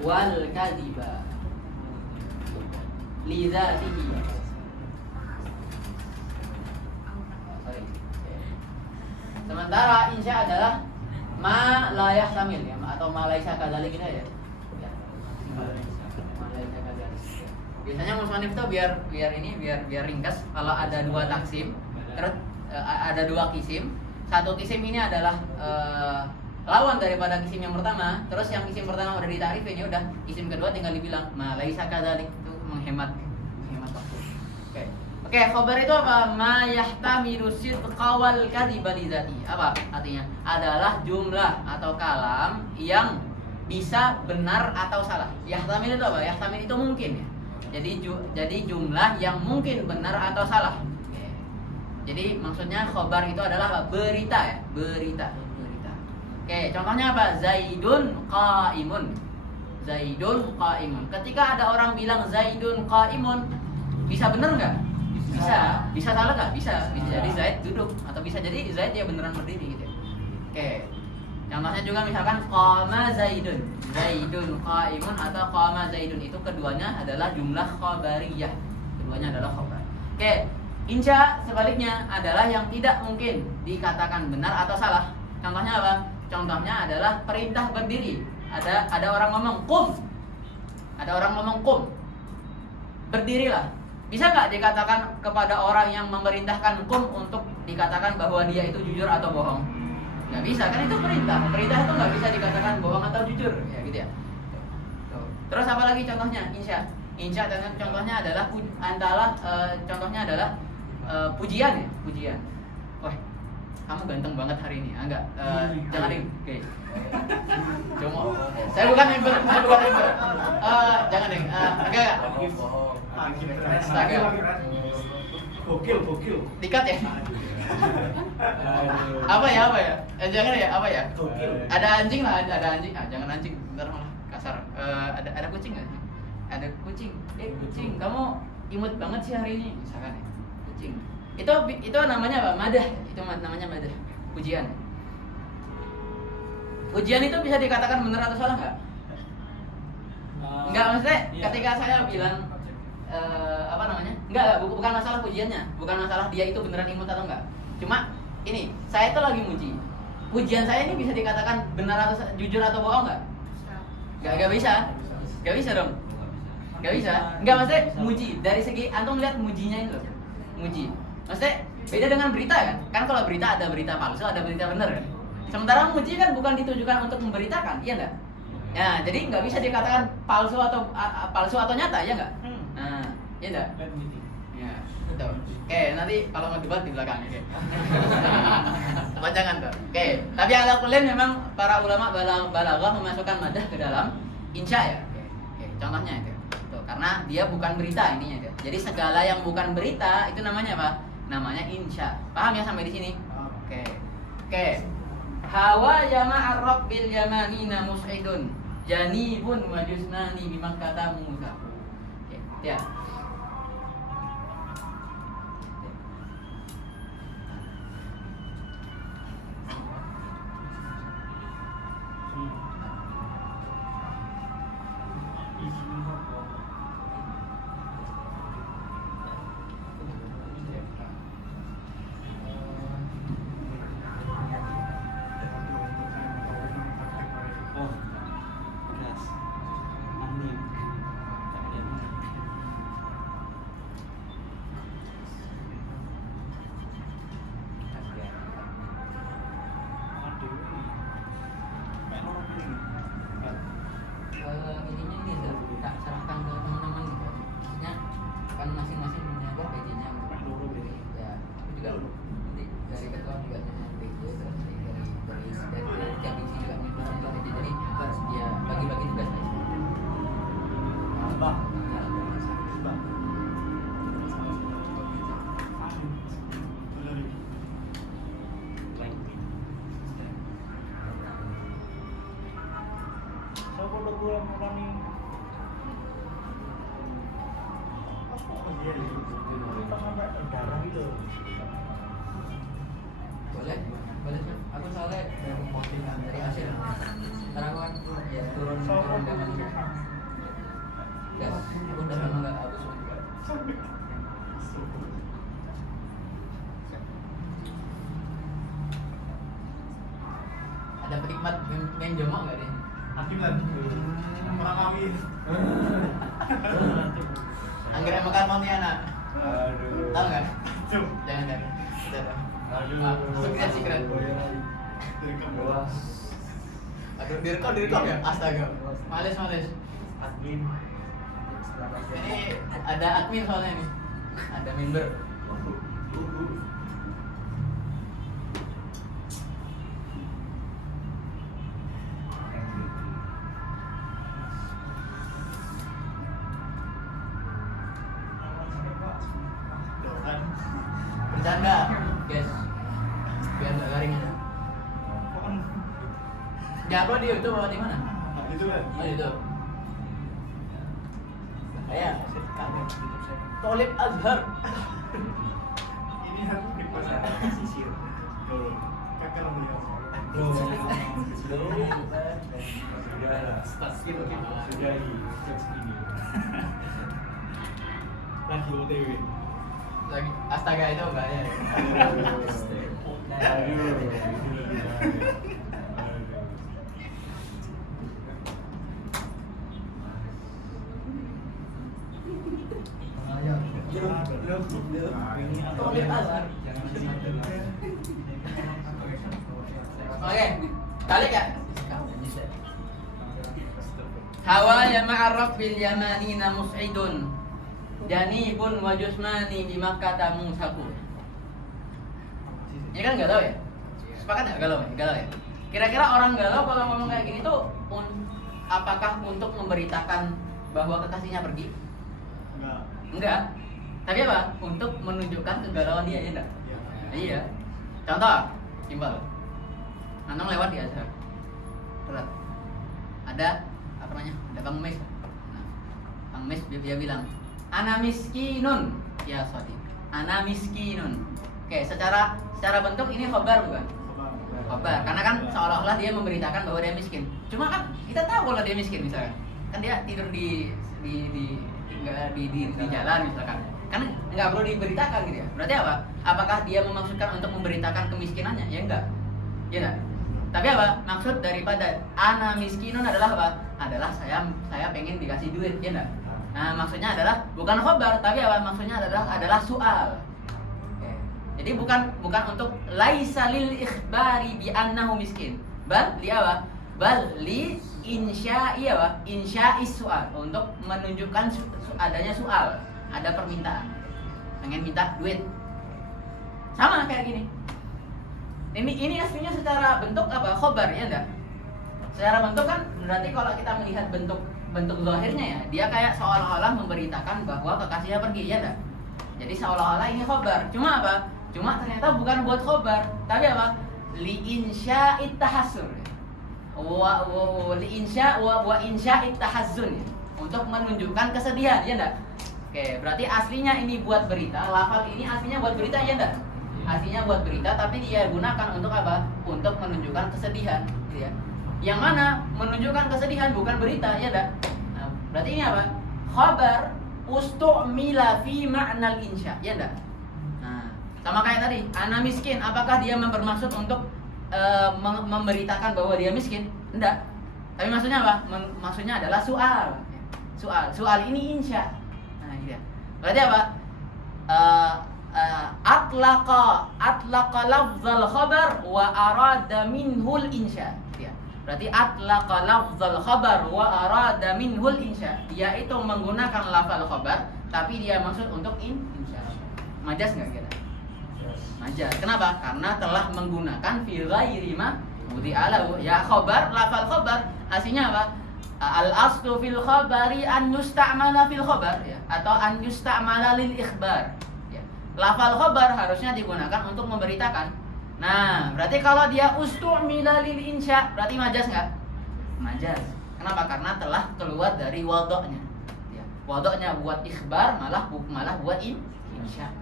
wal kadhiba li dzatihi. Sementara insya adalah ma la yahtamil ya, atau ma laisa kadzalik gitu ya. Biasanya musannif itu biar ringkas, kalau ada dua taksim, terus ada dua kisim. Satu kisim ini adalah lawan daripada kisim yang pertama, terus yang kisim pertama udah ditarifin, ya udah kisim kedua tinggal dibilang ma laisa kadzalik, itu menghemat waktu. Oke, khabar itu apa? Ma yahtamilu sidqa wal kadhiba li dzati. Apa artinya? Adalah jumlah atau kalam yang bisa benar atau salah. Yahtamil itu apa? Yahtamil itu mungkin ya. Jadi jumlah yang mungkin benar atau salah. Jadi maksudnya khabar itu adalah apa? Berita ya, berita. Oke, contohnya apa? Zaidun qaimun. Ketika ada orang bilang Zaidun qaimun, bisa benar nggak? Bisa salah nggak? Bisa jadi Zaid duduk, atau bisa jadi Zaid dia beneran berdiri gitu. Oke. Contohnya juga misalkan qama Zaidun qaimun atau qama Zaidun, itu keduanya adalah jumlah khabariyah. Keduanya adalah khabar. Oke, insya sebaliknya adalah yang tidak mungkin dikatakan benar atau salah. Contohnya apa? Contohnya adalah perintah berdiri. Ada orang ngomong qum. Berdirilah. Bisa nggak dikatakan kepada orang yang memerintahkan qum untuk dikatakan bahwa dia itu jujur atau bohong? Nggak bisa, kan itu perintah itu nggak bisa dikatakan bohong atau jujur ya gitu ya. Terus apa lagi contohnya? Insya contohnya adalah contohnya adalah pujian. Wah, kamu ganteng banget hari ini. Enggak, jangan deh. Oke. Cuma saya bukan member. Jangan deh. Enggak. Astaga. Gokil. Dikat ya? Apa ya? Jangan ya, apa ya? Ada anjing lah, ada anjing. Jangan anjing, bentar malah kasar. Ada kucing nggak? Ada kucing. Kucing, kamu imut banget sih hari ini, misalkan ya. Kucing. Itu namanya apa? Madah. Itu namanya madah. Pujian. Pujian itu bisa dikatakan benar atau salah nggak? Enggak, maksudnya ketika saya bilang apa namanya? Enggak, bukan masalah pujiannya, bukan masalah dia itu beneran imut atau enggak. Cuma ini, saya itu lagi muji. Pujian saya ini bisa dikatakan benar atau jujur atau bohong enggak? Enggak bisa. Enggak bisa dong. Nggak bisa. Nggak, maksudnya muji. Dari segi antum lihat mujinya itu loh. Muji. Maksudnya beda dengan berita kan? Kan kalau berita ada berita palsu, ada berita benar kan? Sementara muji kan bukan ditujukan untuk memberitakan, iya nggak? Ya, jadi nggak bisa dikatakan palsu atau nyata, ya nggak? Nah, iya nggak? Ya, betul. Oke, nanti kalau mau debat di belakang, oke. Kepanjangan tuh. Oke, tapi ala kuliah memang para ulama balaghah memasukkan madah ke dalam insya ya. Oke, contohnya itu. Tuh, karena dia bukan berita ininya itu. Jadi segala yang bukan berita itu namanya apa? Namanya insya. Paham ya sampai di sini? Oke. Oke. Hawa yama arrabbil yamanina mus'idun janibun wajusnani bimakkata musaku. Oke, ya. Ininya ini tak serahkan ke teman-teman gitu. Maksudnya kan masing-masing menjaga PJ-nya gitu. Ya, itu juga nanti dari ketua juga punya PJ, terus dari Jakimsi juga punya PJ. Jadi harus dia bagi-bagi tugas guys. Bang. Boleh, boleh. Aku soalnya dari hasil. Karena aku kan ya turun dengan ini. Ya, aku udah lama nggak habis juga. Ada penikmat main jomok nggak deh? Akibat orang kawin. Anggrek Mekar Pontianak. Aduh. Tahu nggak? Tuh. Jangan. Aduh. Secret. Aduh, direkam ya? Astaga. Males. Admin. Ini ada admin soalnya nih. Ada member. Bercanda, guys. Biar nggak garing aja. Diupload di YouTube apa di mana? Itu kan. Oh, di YouTube. Saya Tolib Azhar. Ini harus dipasang sisir. Tuh. Kakak melihat. Sudah ini. Lagi OTW. Lagi astaga itu enggak ya? Tolib Azhar. Oke, balik ya. Hawa ya ma'arraf bil yamanina mus'idun janibun wa jusmani bi makkata musaku. Ini kan galau ya? Sepakat nggak galau ya? Kira-kira orang galau kalau ngomong kayak gini tuh apakah untuk memberitakan bahwa kekasihnya pergi? Enggak. Tapi apa? Untuk menunjukkan kegalauan dia, ya enggak? Iya. Contoh, simpel. Anang lewat di Azhar. Berat. Ada apa namanya? Ada Bang Mes. Nah, Bang Mes dia bilang, "Ana miskinun." Ya, sorry. Ana miskinun. Oke, secara bentuk ini khobar bukan? Khobar. Karena kan seolah-olah dia memberitakan bahwa dia miskin. Cuma kan kita tahu kalau dia miskin misalkan. Kan dia tidur di jalan misalkan. Kan nggak perlu diberitakan gitu ya. Berarti apa? Apakah dia memaksudkan untuk memberitakan kemiskinannya? Ya enggak. Ya enggak. Tapi apa? Maksud daripada ana miskinun adalah apa? Adalah saya pengen dikasih duit, ya enggak? Nah, maksudnya adalah bukan khobar, tapi apa? Maksudnya adalah soal. Oke. Jadi bukan untuk laisa lil ikhbari bi annahu miskin. Bal li apa? Bal li insya'i apa? Insya'is soal, untuk menunjukkan adanya soal, ada permintaan. Pengen minta duit. Sama kayak gini. Ini aslinya secara bentuk apa? Khobar, ya enggak? Secara bentuk kan berarti kalau kita melihat bentuk zahirnya ya, dia kayak seolah-olah memberitakan bahwa kekasihnya pergi, ya enggak? Jadi seolah-olah ini khobar. Cuma apa? Cuma ternyata bukan buat khobar, tapi apa? Li insya'it tahassur. Li insya'it tahazzun. Untuk menunjukkan kesedihan, ya enggak? Oke, berarti aslinya ini buat berita, lafal ini aslinya buat berita, ya enggak? Aslinya buat berita, tapi dia gunakan untuk apa? Untuk menunjukkan kesedihan, gitu ya. Yang mana menunjukkan kesedihan bukan berita, ya enggak? Nah, berarti ini apa? Khabar ustu'mila fi ma'nal insya, ya enggak? Nah, sama kayak tadi, ana miskin, apakah dia bermaksud untuk memberitakan bahwa dia miskin? Enggak. Tapi maksudnya apa? Maksudnya adalah soal. Soal ini insya. Nah, gitu ya. Berarti apa? Atlaqa lafzal khabar wa arada minhul insya. Ya. Berarti atlaqa lafzal khabar wa arada minhul insya. Dia itu menggunakan lafal khabar tapi dia maksud untuk insya. Majas enggak kira? Majas. Kenapa? Karena telah menggunakan fi ghairi ma mudhi'alahu. Ya khabar, lafal khabar aslinya apa? Al aslu fil khabari an yusta'mala fil khabar, ya, atau an yusta'mala lil ikhbar. Lafal khabar harusnya digunakan untuk memberitakan. Nah, berarti kalau dia ustu'mila lil insya, berarti majas enggak? Majas. Kenapa? Karena telah keluar dari wadoknya. Ya, wadoknya buat ikhbar, malah buat insya.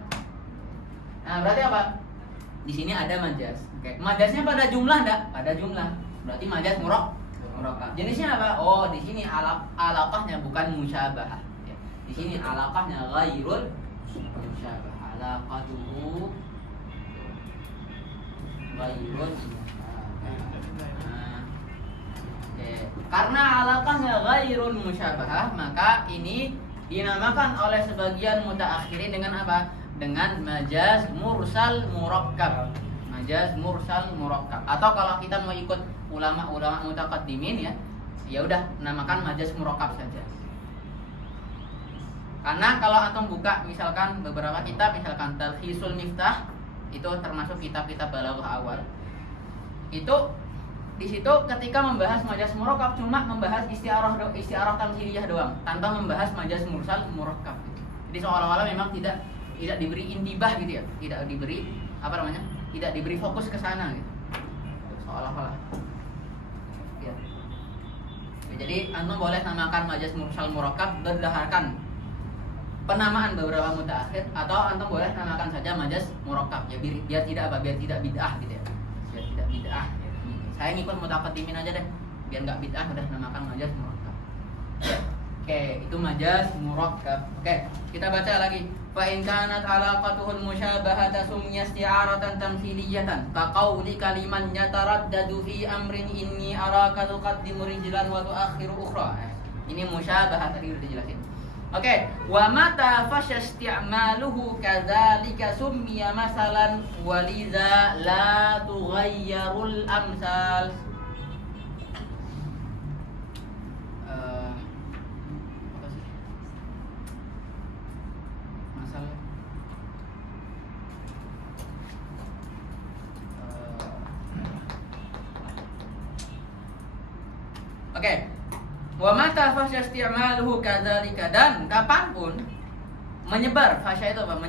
Nah, berarti apa? Di sini ada majas. Oke. Majasnya pada jumlah enggak? Pada jumlah. Berarti majas murakkab. Jenisnya apa? Oh, di sini alaqahnya bukan musyabahah. Ya. Di sini alaqahnya ghairul musyabah. Alaqatuhu ghairun. Karena alaqahnya ghairun musyabahah, maka ini dinamakan oleh sebagian mutaakhirin dengan apa? Dengan majaz mursal murakkab. Majaz mursal murakkab. Atau kalau kita mau ikut ulama-ulama mutaqaddimin ya udah namakan majaz murakkab saja. Karena kalau antum buka misalkan beberapa kitab, misalkan Talkhisul Miftah, itu termasuk kitab-kitab balaghah awal. Itu di situ ketika membahas majaz murakkab cuma membahas isti'arah tamtsiliyah doang, tanpa membahas majaz mursal murakkab. Jadi seolah-olah memang tidak diberi intibah gitu ya, tidak diberi tidak diberi fokus ke sana gitu. Seolah-olah. Ya. Jadi antum boleh namakan majaz mursal murakkab berdasarkan penamaan beberapa mutaakhir, atau antum boleh namakan saja majaz murakkab ya, biar tidak bid'ah gitu ya. Biar tidak bid'ah ya. Saya ngikut mutaqaddimin aja deh, biar enggak bid'ah, udah namakan majaz murakkab. Oke, itu majaz murakkab. Oke, kita baca lagi. Fa in kanat alaqatuhul musyabahata summiya isti'aratan tamtsiliyatan ka qauli kaliman yataraddadu fi amrin inni araka tuqaddimu rijlan wa tu'akhiru ukhra. Ini musyabahah tadi udah dijelasin. Oke, wa mata fasya isti'maluhu kadzalika summiya masalan waliza la tughayyarul amsal. Oke. Wa mata fasya isti'maluhu kadzalika, dan kapanpun menyebar, fasya itu apa?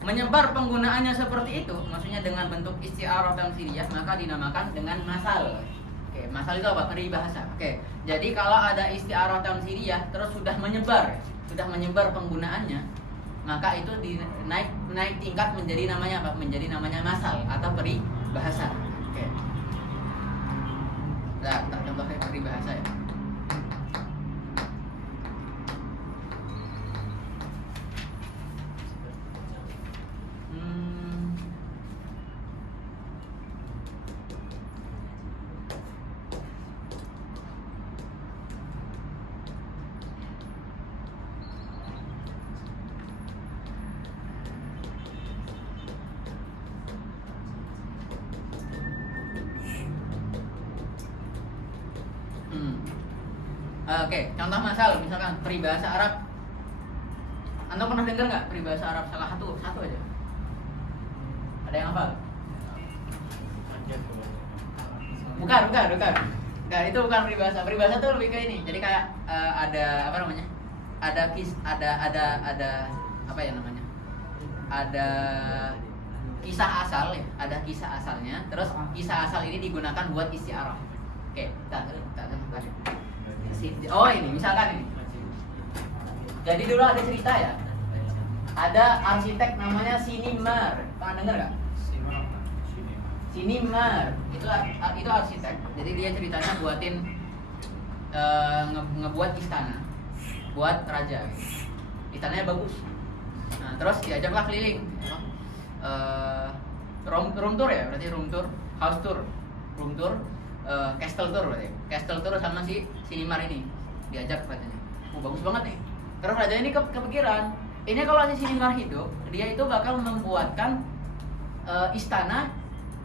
Menyebar penggunaannya seperti itu, maksudnya dengan bentuk isti'arah tamtsiliyah, maka dinamakan dengan masal. Oke, masal itu apa? Peribahasa. Oke. Jadi kalau ada isti'arah tamtsiliyah terus sudah menyebar penggunaannya, maka itu naik tingkat menjadi namanya apa? Menjadi namanya masal atau peribahasa. Oke. Nah, tak contohnya peribahasa ya. Oke, contoh masal misalkan peribahasa Arab. Anda pernah dengar nggak peribahasa Arab salah satu aja? Ada yang hafal? Bukan. Nah, itu bukan peribahasa. Peribahasa tuh lebih ke ini. Jadi kayak ada apa namanya? Ada apa ya namanya? Ada kisah asal ya, ada kisah asalnya. Terus kisah asal ini digunakan buat istiarah. Oke, oh ini misalkan ini. Jadi dulu ada cerita ya. Ada arsitek namanya Sinimar. Pernah dengar nggak? Sinimar itu arsitek. Jadi dia ceritanya buatin ngebuat istana buat raja. Istananya bagus. Nah, terus diajaklah keliling. Room tour ya, berarti room tour, house tour, room tour, castle tour berarti. Castle tour sama si Sinimar ini diajak rajanya. Bagus banget nih. Terus raja ini kepikiran, ini kalau si Sinimar hidup, dia itu bakal membuatkan istana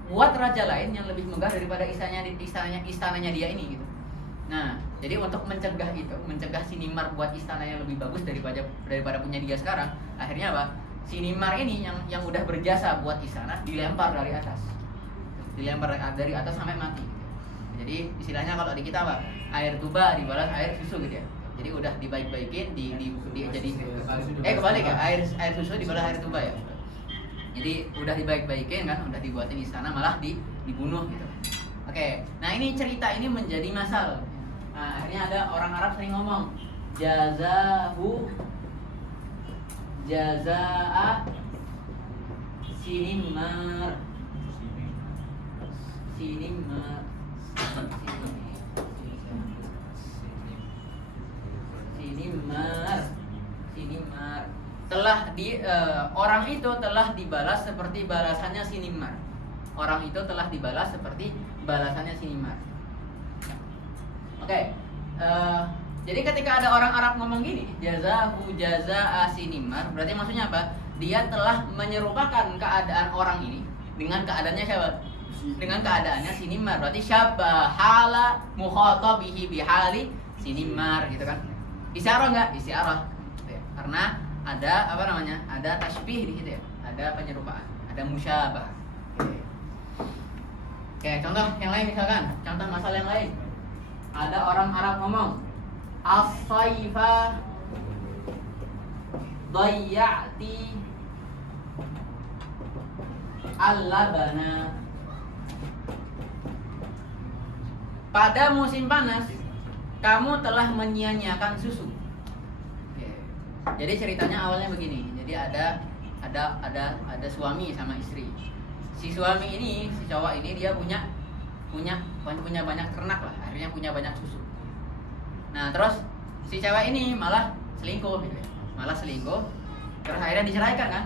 buat raja lain yang lebih megah daripada istananya dia ini gitu. Nah, jadi untuk mencegah Sinimar buat istana yang lebih bagus daripada punya dia sekarang, akhirnya apa? Sinimar ini yang udah berjasa buat istana dilempar dari atas. Dilempar dari atas sampai mati. Jadi istilahnya kalau di kita apa? Air tuba dibalas air susu gitu ya. Jadi udah dibaik-baikin jadi kebalik ya, air susu dibalas air tuba ya. Jadi udah dibaik-baikin kan, udah dibuatin istana malah dibunuh gitu. Oke, nah ini cerita ini menjadi masal. Nah, akhirnya ada orang Arab sering ngomong jazaa Sinimar. Telah orang itu telah dibalas seperti balasannya Sinimar. Orang itu telah dibalas seperti balasannya Sinimar. Oke. Jadi ketika ada orang Arab ngomong gini, jazaa Sinimar, berarti maksudnya apa? Dia telah menyerupakan keadaan orang ini dengan keadaannya siapa? Dengan keadaannya Sinimar. Berarti syabahala mukhatabihi bihali Sinimar gitu kan. Isyarah enggak? Isyarah. Karena ada apa namanya? Ada tasbih di situ ya. Ada penyerupaan, ada musyabah. Oke, contoh yang lain misalkan, contoh masalah yang lain. Ada orang Arab ngomong, as-saifa dayya'ti al-labana. Pada musim panas, kamu telah menyia-nyiakan susu. Oke. Jadi ceritanya awalnya begini. Jadi ada suami sama istri. Si suami ini, si cowok ini dia punya banyak ternak lah, akhirnya punya banyak susu. Nah terus si cewek ini malah selingkuh gitu ya. Terus akhirnya diceraikan kan,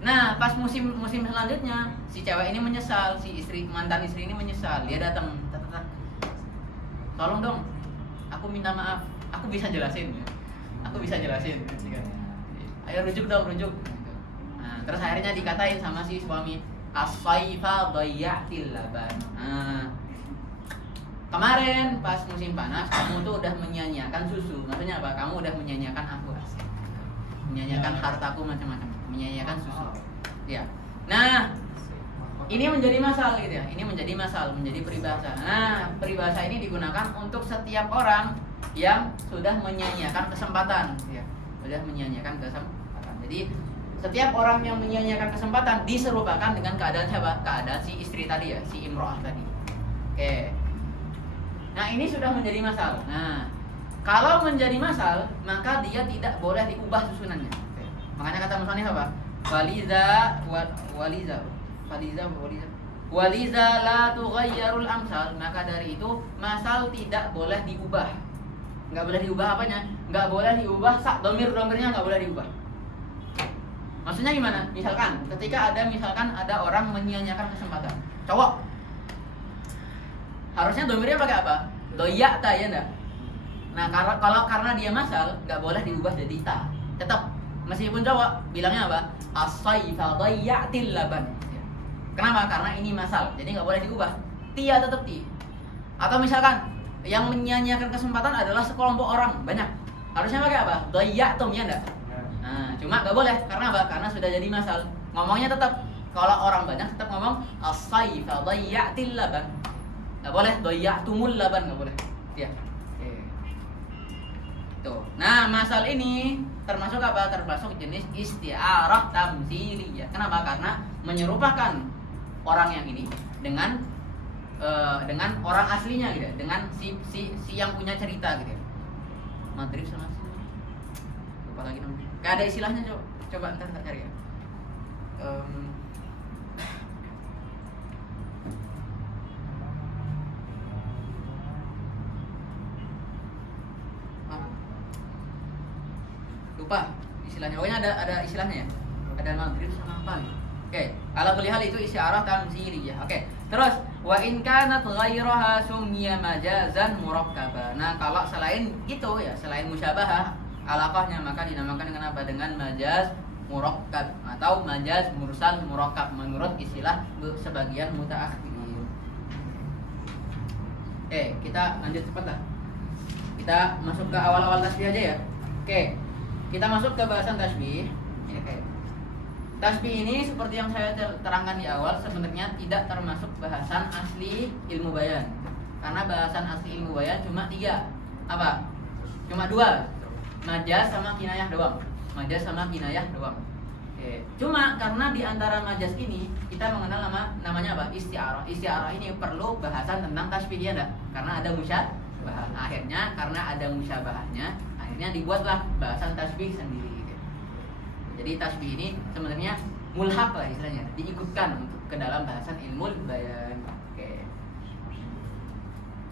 Nah pas musim selanjutnya si cewek ini menyesal, mantan istri ini menyesal. Dia datang, tolong dong, aku minta maaf, aku bisa jelasin. Ayo rujuk. Nah, terus akhirnya dikatain sama si suami, as-saifa dayya'til laban. Kemarin pas musim panas kamu tuh udah menyia-nyiakan susu. Maksudnya apa? Kamu udah menyia-nyiakan aku, menyia-nyiakan hartaku macam-macam, menyia-nyiakan susu. Ya. Nah, ini menjadi masal gitu ya. Ini menjadi peribahasa. Nah, peribahasa ini digunakan untuk setiap orang yang sudah menyia-nyiakan kesempatan, ya. Sudah menyia-nyiakan kesempatan. Jadi setiap orang yang menyia-nyiakan kesempatan diserupakan dengan keadaan siapa? Keadaan si istri tadi ya, si imro'ah tadi. Oke. Nah, ini sudah menjadi masal. Nah, kalau menjadi masal, maka dia tidak boleh diubah susunannya. Oke. Makanya kata musannif apa? Waliza la tughayyarul amsal. Maka dari itu masal tidak boleh diubah. Enggak boleh diubah apanya? Enggak boleh diubah domirnya enggak boleh diubah. Maksudnya gimana? Misalkan ketika ada orang menyia-nyiakan kesempatan. Cowok. Harusnya domirnya pakai apa? Doya'ta ya enggak? Nah, karena dia masal, enggak boleh diubah jadi ta. Tetap meskipun cowok bilangnya apa? As-saifa dayya'til laban. Kenapa? Karena ini masal. Jadi enggak boleh diubah. Tia tetap ti. Atau misalkan yang menyia-nyiakan kesempatan adalah sekelompok orang banyak. Harusnya pakai apa? Dhayya'tum ya enggak? Nah, cuma nggak boleh karena apa? Karena sudah jadi masal. Ngomongnya tetap kalau orang banyak tetap ngomong as-sayfa dhayya'til laban. Nggak boleh dhayya'tumul laban, nggak boleh. Ya. Oke. Tuh. Nah, masal ini termasuk apa? Termasuk jenis isti'arah tamtsiliyah. Kenapa? Karena menyerupakan orang yang ini dengan orang aslinya gitu, dengan si yang punya cerita gitu. Madrib sama sini. Lupa lagi namanya. Gak ada istilahnya, coba ntar tak cari ya. Lupa istilahnya. Pokoknya ada istilahnya ya. Ada maghrib sama apa gitu. Oke, ala kulli hal itu isyarah tamtsiliyah. Oke. Terus wa in kanat ghairaha summiya majazan murakkaba. Nah, kalau selain itu ya, selain musyabahah alaqahnya maka dinamakan dengan apa? Dengan majaz murakkab atau majaz mursal murakkab menurut istilah sebagian mutaakhirin. Kita lanjut cepat lah. Kita masuk ke awal-awal tasbih aja ya. Oke. Kita masuk ke bahasan tasbih. Tasbih ini seperti yang saya terangkan di awal sebenarnya tidak termasuk bahasan asli ilmu bayan. Karena bahasan asli ilmu bayan cuma 3. Apa? Cuma 2. Majaz sama kinayah doang. Majaz sama kinayah doang. Oke. Cuma karena di antara majaz ini kita mengenal namanya apa? Isti'arah. Isti'arah ini perlu bahasan tentang tasbih ya enggak? Karena ada musyabahah. Akhirnya karena ada musyabahahnya, akhirnya dibuatlah bahasan tasbih sendiri. Jadi tasbih ini sebenarnya mulhaq lah istilahnya, diikutkan untuk ke dalam bahasan ilmu bayan. Oke.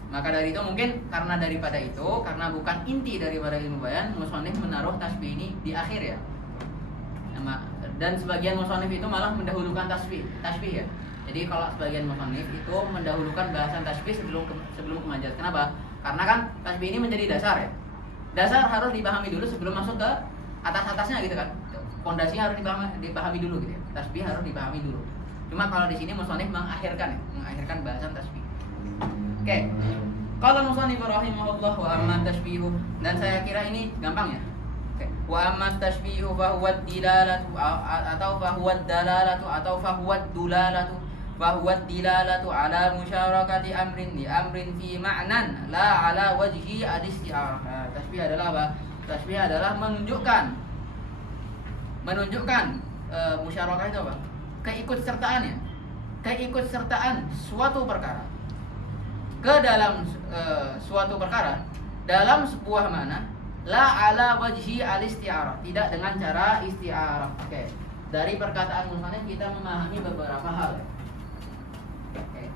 Maka dari itu mungkin karena daripada itu, karena bukan inti daripada ilmu bayan, musannif menaruh tasbih ini di akhir ya. Dan sebagian musannif itu malah mendahulukan tasbih ya. Jadi kalau sebagian musannif itu mendahulukan bahasan tasbih sebelum ke majaz. Kenapa? Karena kan tasbih ini menjadi dasar ya. Dasar harus dipahami dulu sebelum masuk ke atas-atasnya gitu kan. Fondasinya harus dipahami dulu gitu ya. Tasbih harus dipahami dulu. Cuma kalau di sini musannif mengakhirkan bahasan tasbih. Oke. Qala musannif rahimahullah wa amma tashbihu, dan saya kira ini gampang ya. Oke. Wa amma tashbihu fa huwa dilalatu atau fa huwa dalalatu atau fa huwa dulalatu wa huwa dilalatu ala musyarakati amrin li amrin fi ma'nan la ala wajhi al-isti'arah. Tasbih adalah apa? Tasbih adalah menunjukkan musyarakah itu apa? Keikutsertaan suatu perkara ke dalam suatu perkara dalam sebuah mana la ala wajhi al-isti'arah, tidak dengan cara isti'arah. Oke. Dari perkataan musannif kita memahami beberapa hal. Oke.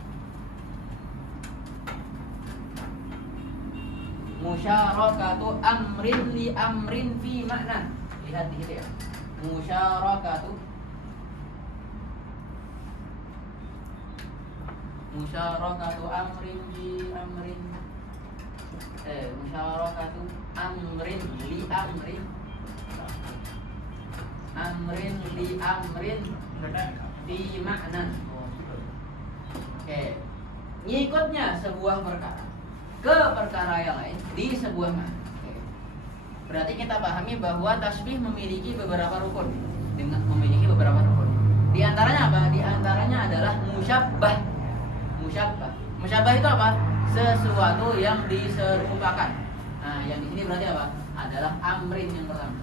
Musyarakatu amrin li amrin fi ma'nan. Lihat di situ ya. Musyarakatu amrin li amrin musyarakatu amrin li amrin li amrin di ma'nan. Ngikutnya sebuah perkara ke perkara yang lain di sebuah makna. Berarti kita pahami bahwa tasbih memiliki beberapa rukun. Di antaranya apa? Di antaranya adalah musyabbah. Musyabbah itu apa? Sesuatu yang diserupakan. Nah, yang di sini berarti apa? Adalah amrin yang pertama.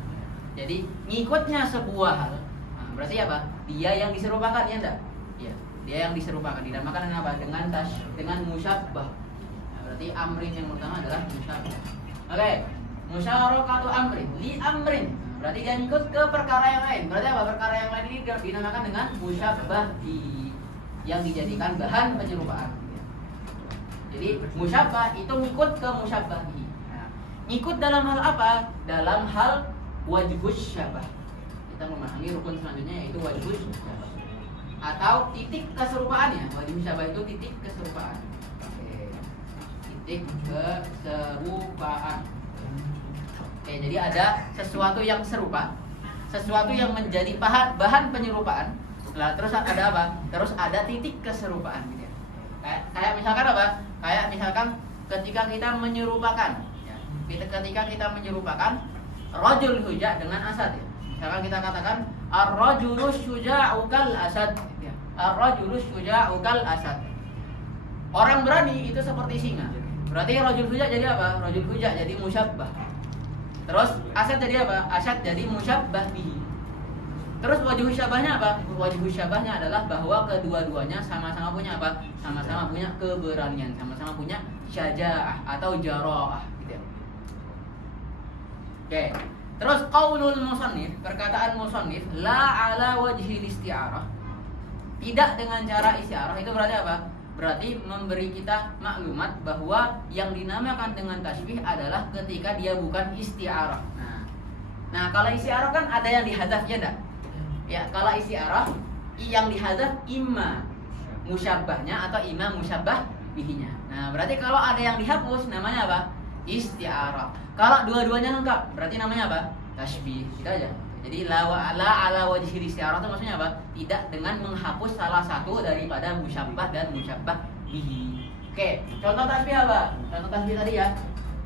Jadi ngikutnya sebuah hal. Nah, berarti apa? Dia yang diserupakan ya enggak? Iya, dia yang diserupakan. Dinamakan dengan apa? Dengan musyabbah. Nah, berarti amrin yang pertama adalah musyabbah. Oke. Musyarakatu amrin li amrin, berarti dia ngikut ke perkara yang lain. Berarti apa? Perkara yang lain ini dinamakan dengan musyabbah yang dijadikan bahan penyerupaan. Jadi musyabbah itu ngikut ke musyabbah. Nah, ngikut dalam hal apa? Dalam hal wajibus syabah. Kita memahami rukun selanjutnya yaitu wajibus syabah atau titik keserupaannya. Wajibus syabah itu titik keserupaan. Oke. Titik keserupaan. Oke, jadi ada sesuatu yang serupa, sesuatu yang menjadi bahan penyerupaan. Terus ada apa? Terus ada titik keserupaan gitu ya. Kayak misalkan apa? Kayak misalkan ketika kita menyerupakan ya. Ketika kita menyerupakan rajul huja dengan asad ya. Misalkan kita katakan ar-rajulu syuja'u kal asad ya. Ar-rajulu syuja'u kal asad. Orang berani itu seperti singa. Berarti rajul huja jadi apa? Rajul huja jadi musyabbah. Terus asad jadi apa? Asad jadi musyabbah bihi. Terus wajhu syabahnya apa? Wajhu syabahnya adalah bahwa kedua-duanya sama-sama punya apa? Sama-sama punya keberanian, sama-sama punya syaja'ah atau jara'ah gitu ya. Oke. Terus qaulul musannif, perkataan musannif la ala wajhi isti'arah. Tidak dengan cara isti'arah itu berarti apa? Berarti memberi kita maklumat bahwa yang dinamakan dengan tasbih adalah ketika dia bukan isti'arah. Nah, kalau isti'arah kan ada yang dihadzaf ya enggak? Ya, kalau isti'arah yang dihadzaf imma musyabbahnya atau imma musyabbah bihinya. Nah, berarti kalau ada yang dihapus namanya apa? Isti'arah. Kalau dua-duanya lengkap berarti namanya apa? Tasbih. Gitu aja. Jadi la ala wajhi isti'arah itu maksudnya apa? Tidak dengan menghapus salah satu daripada musyabbah dan musyabbah bihi. Oke, contoh tasbih apa? Contoh tasbih tadi ya.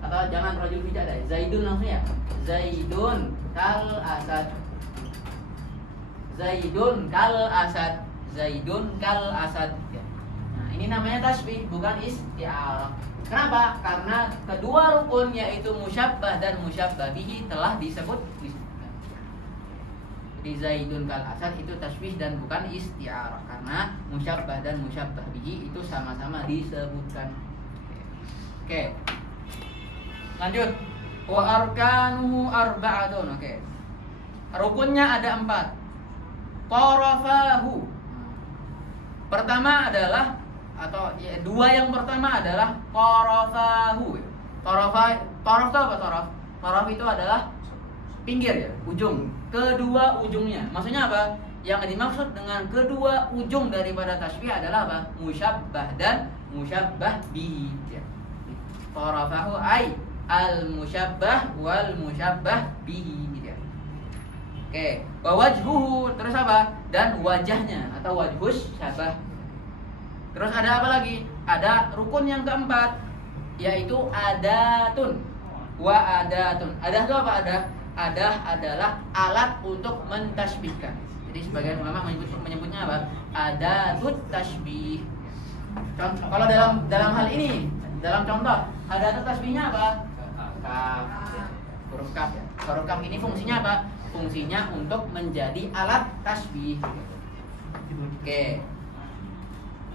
Atau jangan rajul hijab deh. Zaidun langsung ya. Zaidun kal asad. Zaidun kal asad. Zaidun kal asad. Nah, ini namanya tasbih, bukan isti'arah. Kenapa? Karena kedua rukun yaitu musyabbah dan musyabbah bihi telah disebut. Di Zaidun kal asad itu tasbih dan bukan isti'arah karena musyabbah dan musyabbah bihi itu sama-sama disebutkan. Oke. Lanjut. Wa arkanuhu arba'atun. Oke. Rukunnya ada 4. Tarafahu. Pertama adalah atau ya, dua yang pertama adalah tarafahu. Taraf itu apa taraf? Taraf itu adalah pinggir ya, ujung. Kedua ujungnya. Maksudnya apa? Yang dimaksud dengan kedua ujung daripada tasbih adalah apa? Musyabbah dan musyabbah bihi. Ya. Tarafahu ay al-musyabbah wal musyabbah bihi gitu ya. Oke, wa wajhuhu terus apa? Dan wajahnya atau wajhus syabah. Terus ada apa lagi? Ada rukun yang keempat yaitu adatun. Wa adatun. Adah itu apa ada? Adah adalah alat untuk mentasbihkan. Jadi sebagian ulama menyebutnya apa? Adatut tasbih. Contoh, kalau dalam hal ini, dalam contoh, adatut tasbihnya apa? Kaf. Huruf kaf ya. Huruf kaf ini fungsinya apa? Fungsinya untuk menjadi alat tasbih. Oke.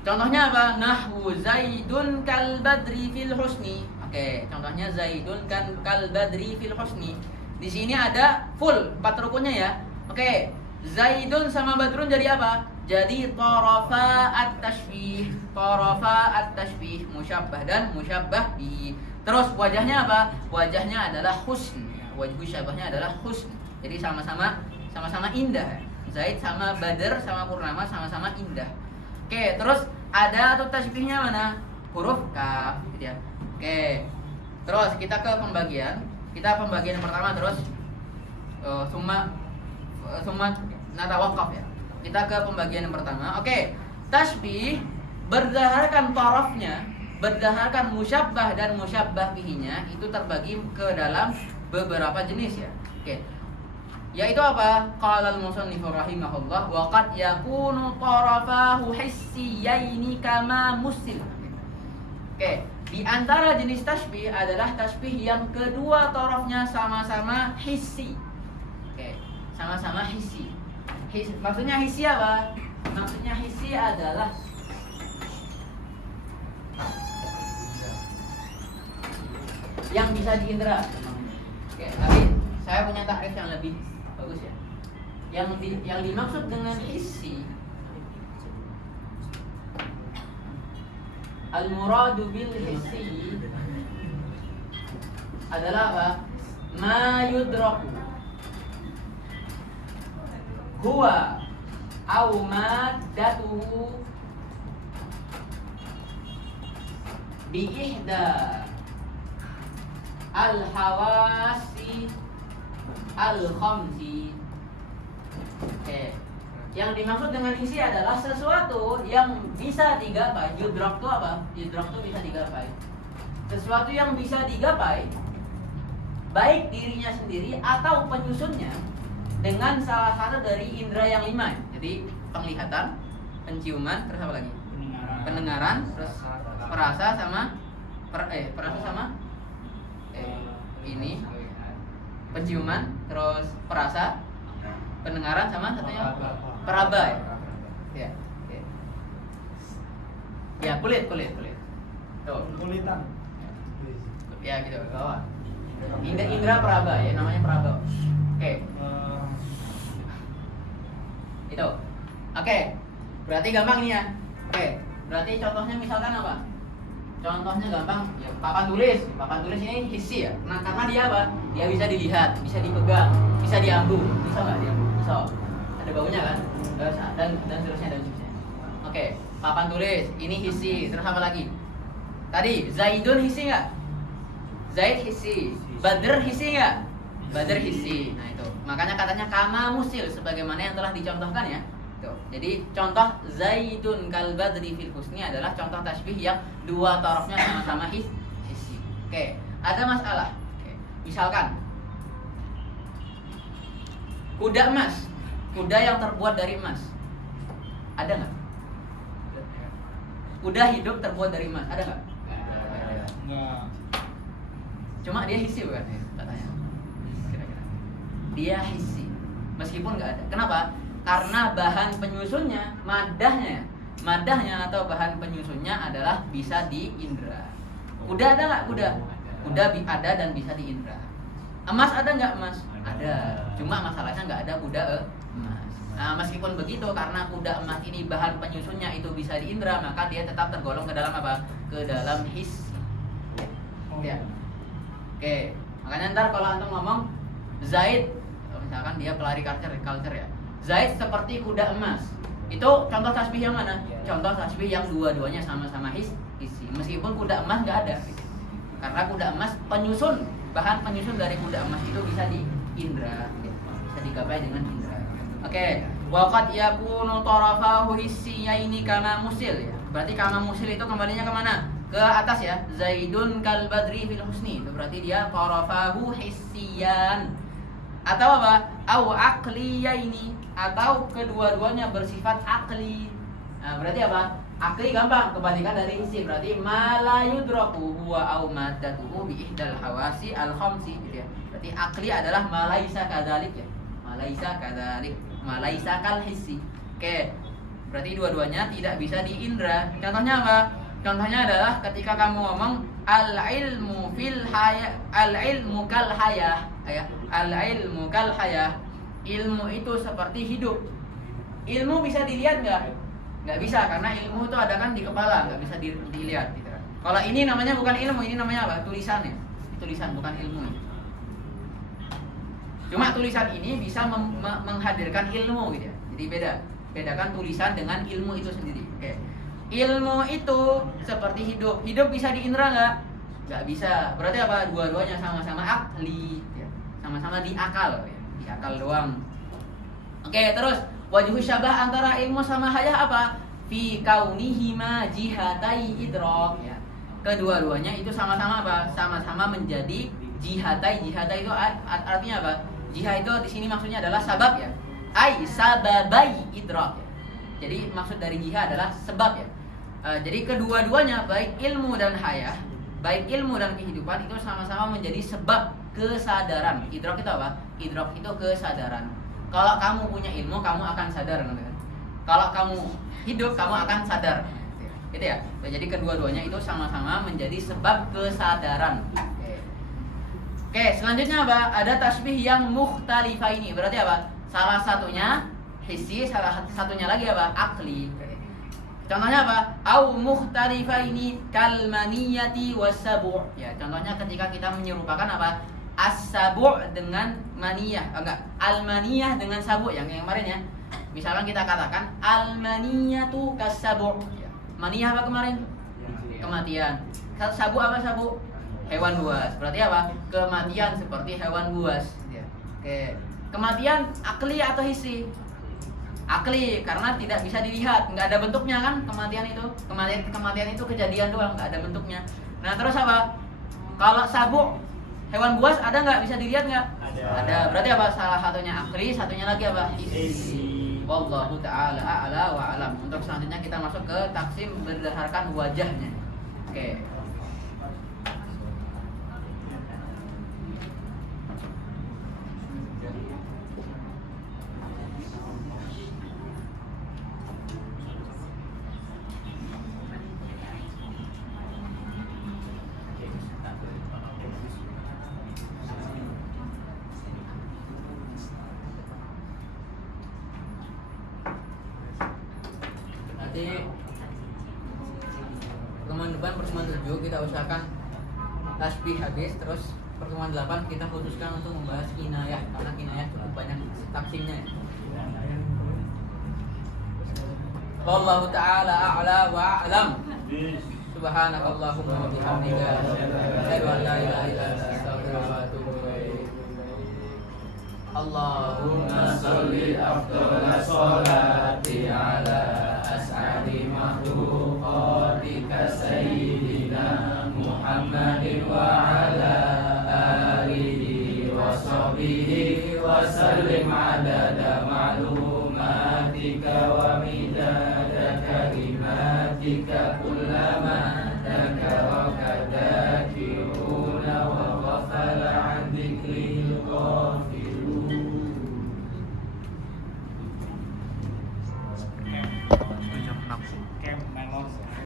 Contohnya apa? Nahwu Zaidun kal badri fil husni. Oke, contohnya Zaidun kal badri fil husni. Di sini ada full 4 rukunnya ya. Oke, Zaidun sama Badrun jadi apa? Jadi tarafa at-tashbih. Tarafa at-tashbih, musyabbah dan musyabbah bihi. Terus wajahnya apa? Wajahnya adalah husn. Wajhu syabahnya adalah husn. Jadi sama-sama indah. Zaid sama Badr sama Purnama sama-sama indah. Oke, terus ada atau tasbihnya mana? Huruf kaf gitu ya. Oke. Terus kita ke pembagian. Kita pembagian yang pertama terus summa natawakaf ya. Kita ke pembagian yang pertama. Oke. Tasbih berdasarkan tarafnya, berdasarkan musyabbah dan musyabbah bihinya itu terbagi ke dalam beberapa jenis ya. Oke. Yaitu apa? Qala al-musannif rahimahullah wa qad yakunu tarafahu hissiyaini kama musil. Oke. Di antara jenis tasbih adalah tasbih yang kedua tarafnya sama-sama hissi. Oke, sama-sama hissi. Maksudnya hissi apa? Maksudnya hissi adalah yang bisa diindra. Oke, tapi saya punya takrif yang lebih bagus ya. Yang dimaksud dengan hissi, al-muradu bil hissi adalah apa? Ma yudraku huwa au maddatuhu bi ihda al-hawasi al-khamsi. Oke. Yang dimaksud dengan isi adalah sesuatu yang bisa digapai. Yudrak itu apa? Yudrak itu bisa digapai. sesuatu yang bisa digapai baik dirinya sendiri atau penyusunnya dengan salah satu dari indera yang 5. Jadi penglihatan, penciuman, terus apa lagi? Pendengaran, terus perasa sama ini penciuman, terus perasa, pendengaran sama satunya peraba ya. Ya. Ya. Ya, kulit. Tuh. Kulitan. Ya gitu, bawah. Indra peraba ya, namanya peraba. Oke. Itu. Oke. Berarti gampang nih ya. Oke. Berarti contohnya misalkan apa? Contohnya gampang, ya papan tulis. Papan tulis ini hissi ya. Nah, karena dia apa? Dia bisa dilihat, bisa dipegang, bisa diambu. Bisa nggak diambu? Bisa. Ada baunya kan? Dan seterusnya. Oke. Papan tulis ini hissi. Terus apa lagi? Tadi Zaidun hissi nggak? Zaid hissi. Badr hissi nggak? Badr hissi. Nah itu. Makanya katanya kama musil sebagaimana yang telah dicontohkan ya. Tuh. Jadi contoh Zaidun kal badri fil husni adalah contoh tasbih yang dua tarafnya sama-sama hissi. Oke, ada masalah. Oke. Misalkan kuda emas, kuda yang terbuat dari emas. Ada nggak? Kuda hidup terbuat dari emas, ada nggak? Enggak. Cuma dia hissi bukan ya, katanya. Kira-kira. Dia hissi, meskipun nggak ada. Kenapa? Karena bahan penyusunnya, madahnya atau bahan penyusunnya adalah bisa diindra. Kuda ada nggak kuda? Kuda ada dan bisa diindra. Emas ada nggak emas? Ada. Cuma masalahnya nggak ada kuda emas. Nah, meskipun begitu, karena kuda emas ini bahan penyusunnya itu bisa diindra, maka dia tetap tergolong ke dalam apa? Ke dalam his. Ya. Oke. Makanya ntar kalau antum ngomong Zaid, misalkan dia pelari culture ya. Zaid seperti kuda emas. Itu contoh tasbih yang mana? Contoh tasbih yang dua-duanya sama-sama hissi. Meskipun kuda emas nggak ada. Karena kuda emas bahan penyusun dari kuda emas itu bisa diindra, bisa digapai dengan indra. Oke. Waqad yakunu tarafahu hissiyaini kama musil ya. Berarti kama musil itu kembalinya kemana? Ke atas ya. Zaidun kal badri fil husni. Itu berarti dia tarafahu hissiyan. Atau apa? Au aqliyaini, atau kedua-duanya bersifat akli. Nah, berarti apa? Akli gampang, kebalikan dari hissi. Berarti ma la yudraku huwa au maddatuhu bi ihdal hawasi al khamsi gitu ya. Berarti akli adalah ma laisa kadzalik ya. Ma laisa kal hissi. Oke. Berarti dua-duanya tidak bisa diindra. Contohnya apa? Contohnya adalah ketika kamu ngomong al-ilmu fil haya, al-ilmu kal hayah ya. Al-ilmu kal hayah. Ilmu itu seperti hidup. Ilmu bisa dilihat nggak? Nggak bisa, karena ilmu itu ada kan di kepala, nggak bisa dilihat gitu. Kalau ini namanya bukan ilmu, ini namanya apa? Tulisan ya. Tulisan bukan ilmu. Cuma tulisan ini bisa menghadirkan ilmu gitu ya. Jadi bedakan tulisan dengan ilmu itu sendiri. Oke. Ilmu itu seperti hidup. Hidup bisa diindra nggak? Nggak bisa. Berarti apa? Dua-duanya sama-sama akli, ya. Sama-sama di akal, ya. Di akal doang. Oke, terus wajhu syabah antara ilmu sama hayah apa? Fi kaunihima jihatai idrak, ya. Kedua-duanya itu sama-sama apa? Sama-sama menjadi jihatai. Jihatai itu artinya apa? Jihad itu di sini maksudnya adalah sabab ya. Ai sababai idrak. Ya. Jadi maksud dari jihad adalah sebab ya. Jadi kedua-duanya baik ilmu dan hayah, baik ilmu dan kehidupan itu sama-sama menjadi sebab kesadaran. Idrak itu apa? Idrak itu kesadaran. Kalau kamu punya ilmu, kamu akan sadar kan? Kalau kamu hidup, kamu akan sadar. Gitu ya. Jadi kedua-duanya itu sama-sama menjadi sebab kesadaran. Oke, selanjutnya apa? Ada tasbih yang mukhtalifaini. Berarti apa? Salah satunya hissi, salah satunya lagi apa? Akli. Contohnya apa? Au mukhtalifaini kal maniyati wasabu'. Ya, contohnya ketika kita menyerupakan apa? As-sabu' dengan maniyah. Enggak, al-maniyah dengan sabu' yang kemarin ya. Misalkan kita katakan al-maniyatu kas-sabu'. Ya. Maniyah apa kemarin? Kematian. Sabu' apa sabu'? Hewan buas. Berarti apa? Kematian seperti hewan buas. Ya. Oke. Kematian akli atau hissi? Akli, karena tidak bisa dilihat, nggak ada bentuknya kan kematian itu. Kematian itu kejadian doang, nggak ada bentuknya. Nah terus apa? Kalau sabuk hewan buas ada nggak? Bisa dilihat nggak? Ada. Berarti apa? Salah satunya akri, satunya lagi apa? Isi. Wallahu ta'ala a'la wa alam. Untuk selanjutnya kita masuk ke taksim berdasarkan wajahnya. Oke. Nanti pertemuan depan, pertemuan 7 kita usahakan tasbih habis. Terus pertemuan 8 kita khususkan untuk membahas kinayah, karena kinayah cukup banyak taksimnya. Wallahu ta'ala a'la wa a'lam. Subhanakallahumma wa bihamdika asyhadu an la ilaha illa anta astaghfiruka wa atubu ilaik. Allahumma sholli afdhalas sholati ala as'adi makhluqatika sayyidina Muhammadin wa ala alihi wa sahbihi wa sallim adada